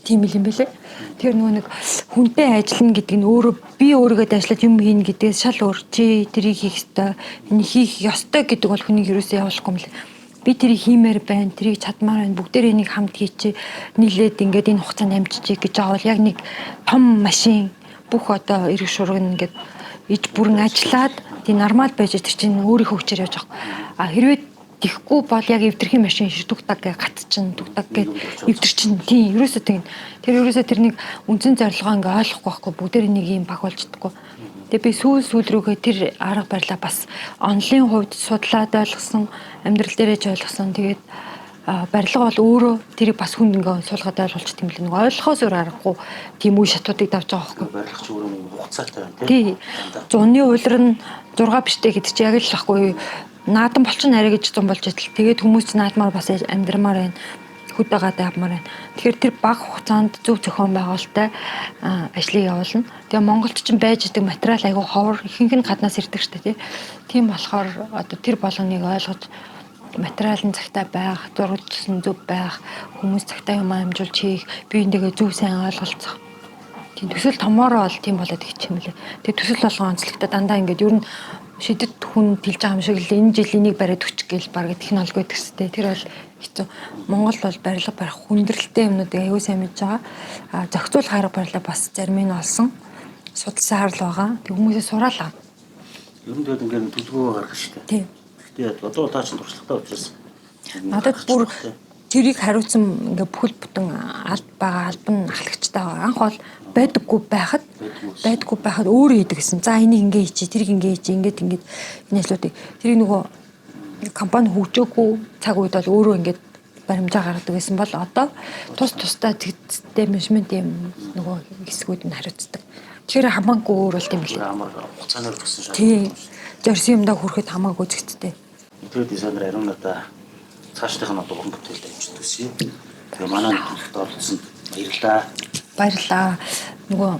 тийм юм бэлээ. Тэр нөгөө нэг хүнтэй ажиллана гэдэг нь өөрөө би өөрийгөө ажиллаж юм хийн гэдгээс шал өөр. Чи тэрийг хийх ёстой, энийг хийх ёстой гэдэг бол хүнийг юусоо явуулахгүй юм лээ. Би тэрийг хиймээр байна, тэрийг чадмаар байна. Бүгдээр энийг хамт хийчихээ. Нийлээд ингээд энэ хугацаанд амжиж гэж байгаа бол яг нэг том машин бүх одоо эрг шураг ингээд иж бүрэн ажиллаад тийм нормал байж тэр чинь өөрийнхөө хүчээр явж байгаа. А хэрвээ тэхгүй бол яг эвдэрхийн машин ширтүгтаг гатчин түгтаг гэд эвдэрчин тийм ерөөсөө тийм тэр ерөөсөө тэрнийг үндсэн зорилгоо ингээ ойлгохгүй байхгүй бүгдээр нэг юм баг болж чадахгүй. Тэгээ би сүүл рүүгээ тэр арга барилаа бас онлын хувьд судлаад ойлгосон, амьдрал дээрээ ч ойлгосон. Тэгээд барилга бол өөрөө тэрийг бас хүнд ингээ суулгаад ойлгуулчих юм л нэг ойлгохоос өөр аргагүй тийм үе шатуудыг давж байгаа байхгүй. Барилгач өөрөө нэг хугацаатай байна тийм. Зуны улир нь 6 биштэй гэдэг чи яг л ахгүй наадан болчин арай гэж зам болж идэл. Тэгээд хүмүүс ч наадмаар бас амьдрмаар байна. Хөдөөгаад явмаар байна. Тэгэхээр тэр бага хугацаанд зөв зохион байгуулалттай ажлыг явуулна. Тэгээ Монголд ч байж идэг материал айгүй ховор ихэнх нь гаднаас ирдэг шүү дээ. Тийм болохоор одоо тэр болгоныг ойлгож материал нь цагтаа байх, зурагчсан зөв байх, хүмүүс цагтаа юм амжуулж хийх, биеиндээ зөв сайн ойлголцох. Тийм төсөл томоороо бол тийм болоод их юм лээ. Тэгээ төсөл болгон онцлогтой дандаа ингээд ер нь шидэд хүн тэлж байгаа юм шиг л энэ жил энийг бариад өччих гээл баг технологи гэдэгстэй. Тэр бол хэцүү. Монгол бол барилга барих хүндрэлтэй юмнуудыг аягүй сайн мэдж байгаа. Зохицуулах арга барилаа бас зарим нь олсон. Судалсан харал байгаа. Тэг хүмүүсээ сураалаа. Ер нь тэгээд ингээд төлөвлөгөө гаргах шүү дээ. Тийм. Тэгээд одоо та чинь туршлагатай учраас надад бүр тэрийг хариуцсан ингээ бүхэл бүтэн аль байгаа албан ахлагчтай байгаа. Анх бол байдаггүй байхад өөрөө хийдэг гэсэн. За энийг ингээ хийчих, тэрийг ингээ хийчих, ингээд энэ ажлуудыг тэрийг нөгөө компани хөгжөөгүй цаг үед бол өөрөө ингээд баримжаа гаргадаг гэсэн бол одоо тусдаа зэгцтэй менежмент юм нөгөө хэсгүүд нь хариуцдаг. Тэгэхээр хамаагүй өөр бол тийм билээ. Амар хугацаанаар төгсөн шал. Тийм. Зорьсон юмдаа хүрэхэд хамаагүй зэгцтэй. Тэгээд дизайнер ариун надаа цаашдынх нь одоо уран бүтээлд амжилт хүсье. Тэгээ манай нэвтрүүлэгт оролцсонд баярлалаа. Нөгөө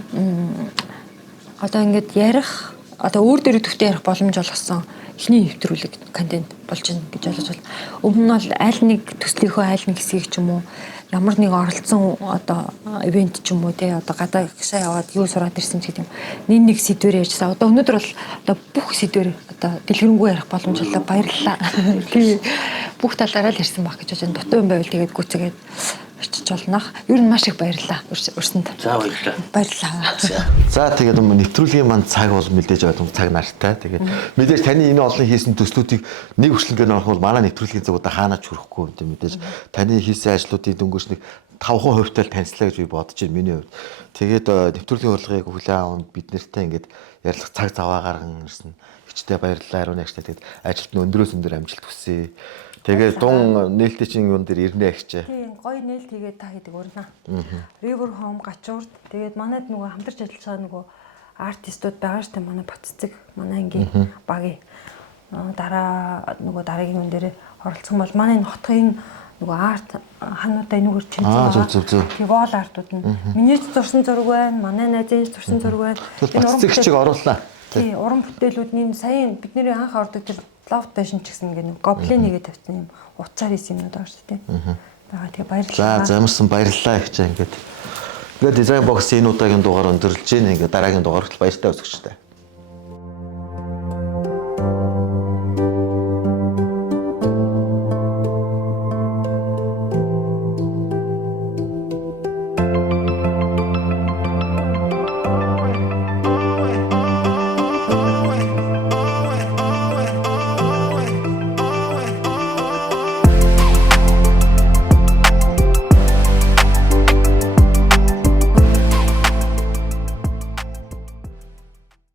одоо ингээд ярих одоо өөр дөрөв төвтэй ярих боломж олгосон эхний нэвтрүүлэг контент болж байна гэж ойлгож байна. Өмнө нь бол аль нэг төслийнхөө аль нэг хэсгийг ч юм уу ямар нэг оролцсон одоо ивент ч юм уу те одоо гадаа гişээ яваад юу сураад ирсэн ч гэдэг юм. Нэг сэдвээр ярьжсан. Одоо өнөөдөр бол одоо бүх сэдвээр одоо дэлгэрэнгүй ярих боломж олоо баярлалаа. Тэгээ бүх талаараа л ирсэн баг гэж байна. Дутуу юм байвал тэгээд гүцэгээд очиж олнох. Ер нь маш их баярлалаа. Өрсөнд. За баярлалаа. Баярлалаа. За тэгээд нэвтрүүлгийн манд цаг бол мэдээж ойлгох цаг нартай. Тэгээд мэдээж таны энэ олон хийсэн төслүүдийг нэг хөшлөнгөөр орох бол манай нэвтрүүлгийн цагуудаа хаанаач хүрэхгүй юм мэдээж таны хийсэн ажлуудыг дөнгөж нэг 5% тал танилцлаа гэж би бодож байна миний хувьд. Тэгээд нэвтрүүлгийн урилгыг хүлээн аваад бид нартай ингээд ярилцах цаг заваа гарган ирсэн. Хичтэй баярлалаа ариун агчтай. Тэгээд ажилд нь өндрөөс өндөр амжилт хүсье. Тэгээд дун нээлттэй чинь юун дээр ирнэ ахичээ. Тийм, гоё нээлт хийгээд та хийдэг урнаа. River Home Гачуурд. Тэгээд манайд нөгөө хамтарч ажиллаж байгаа нөгөө артистууд байгаа шүү дээ. Манай Батцэг, манай ангийн багийн дараагийн хүн дээр оролцсон бол манай хотын нөгөө арт хануудаа энүүгээр чимсэн. Тэгээ вол артууд нь миний зурсан зураг байна, манай найзын зурсан зураг байна. Энэ уран бүтээлчийг оруулаа. Тийм, уран бүтээлүүд нь сая бидний анх ордог тэр лав ташин ч гэсэн ингээд гоблин нэгээ тавьсан юм уцаар хийсэн юмнууд байгаа шүү дээ. Тэгээ баярлалаа. За замарсан баярлалаа гэж ингээд дизайн бокс энэ удаагийн дугаар өндөрлж ийн ингээд дараагийн дугаарт баяртай өсгөж та.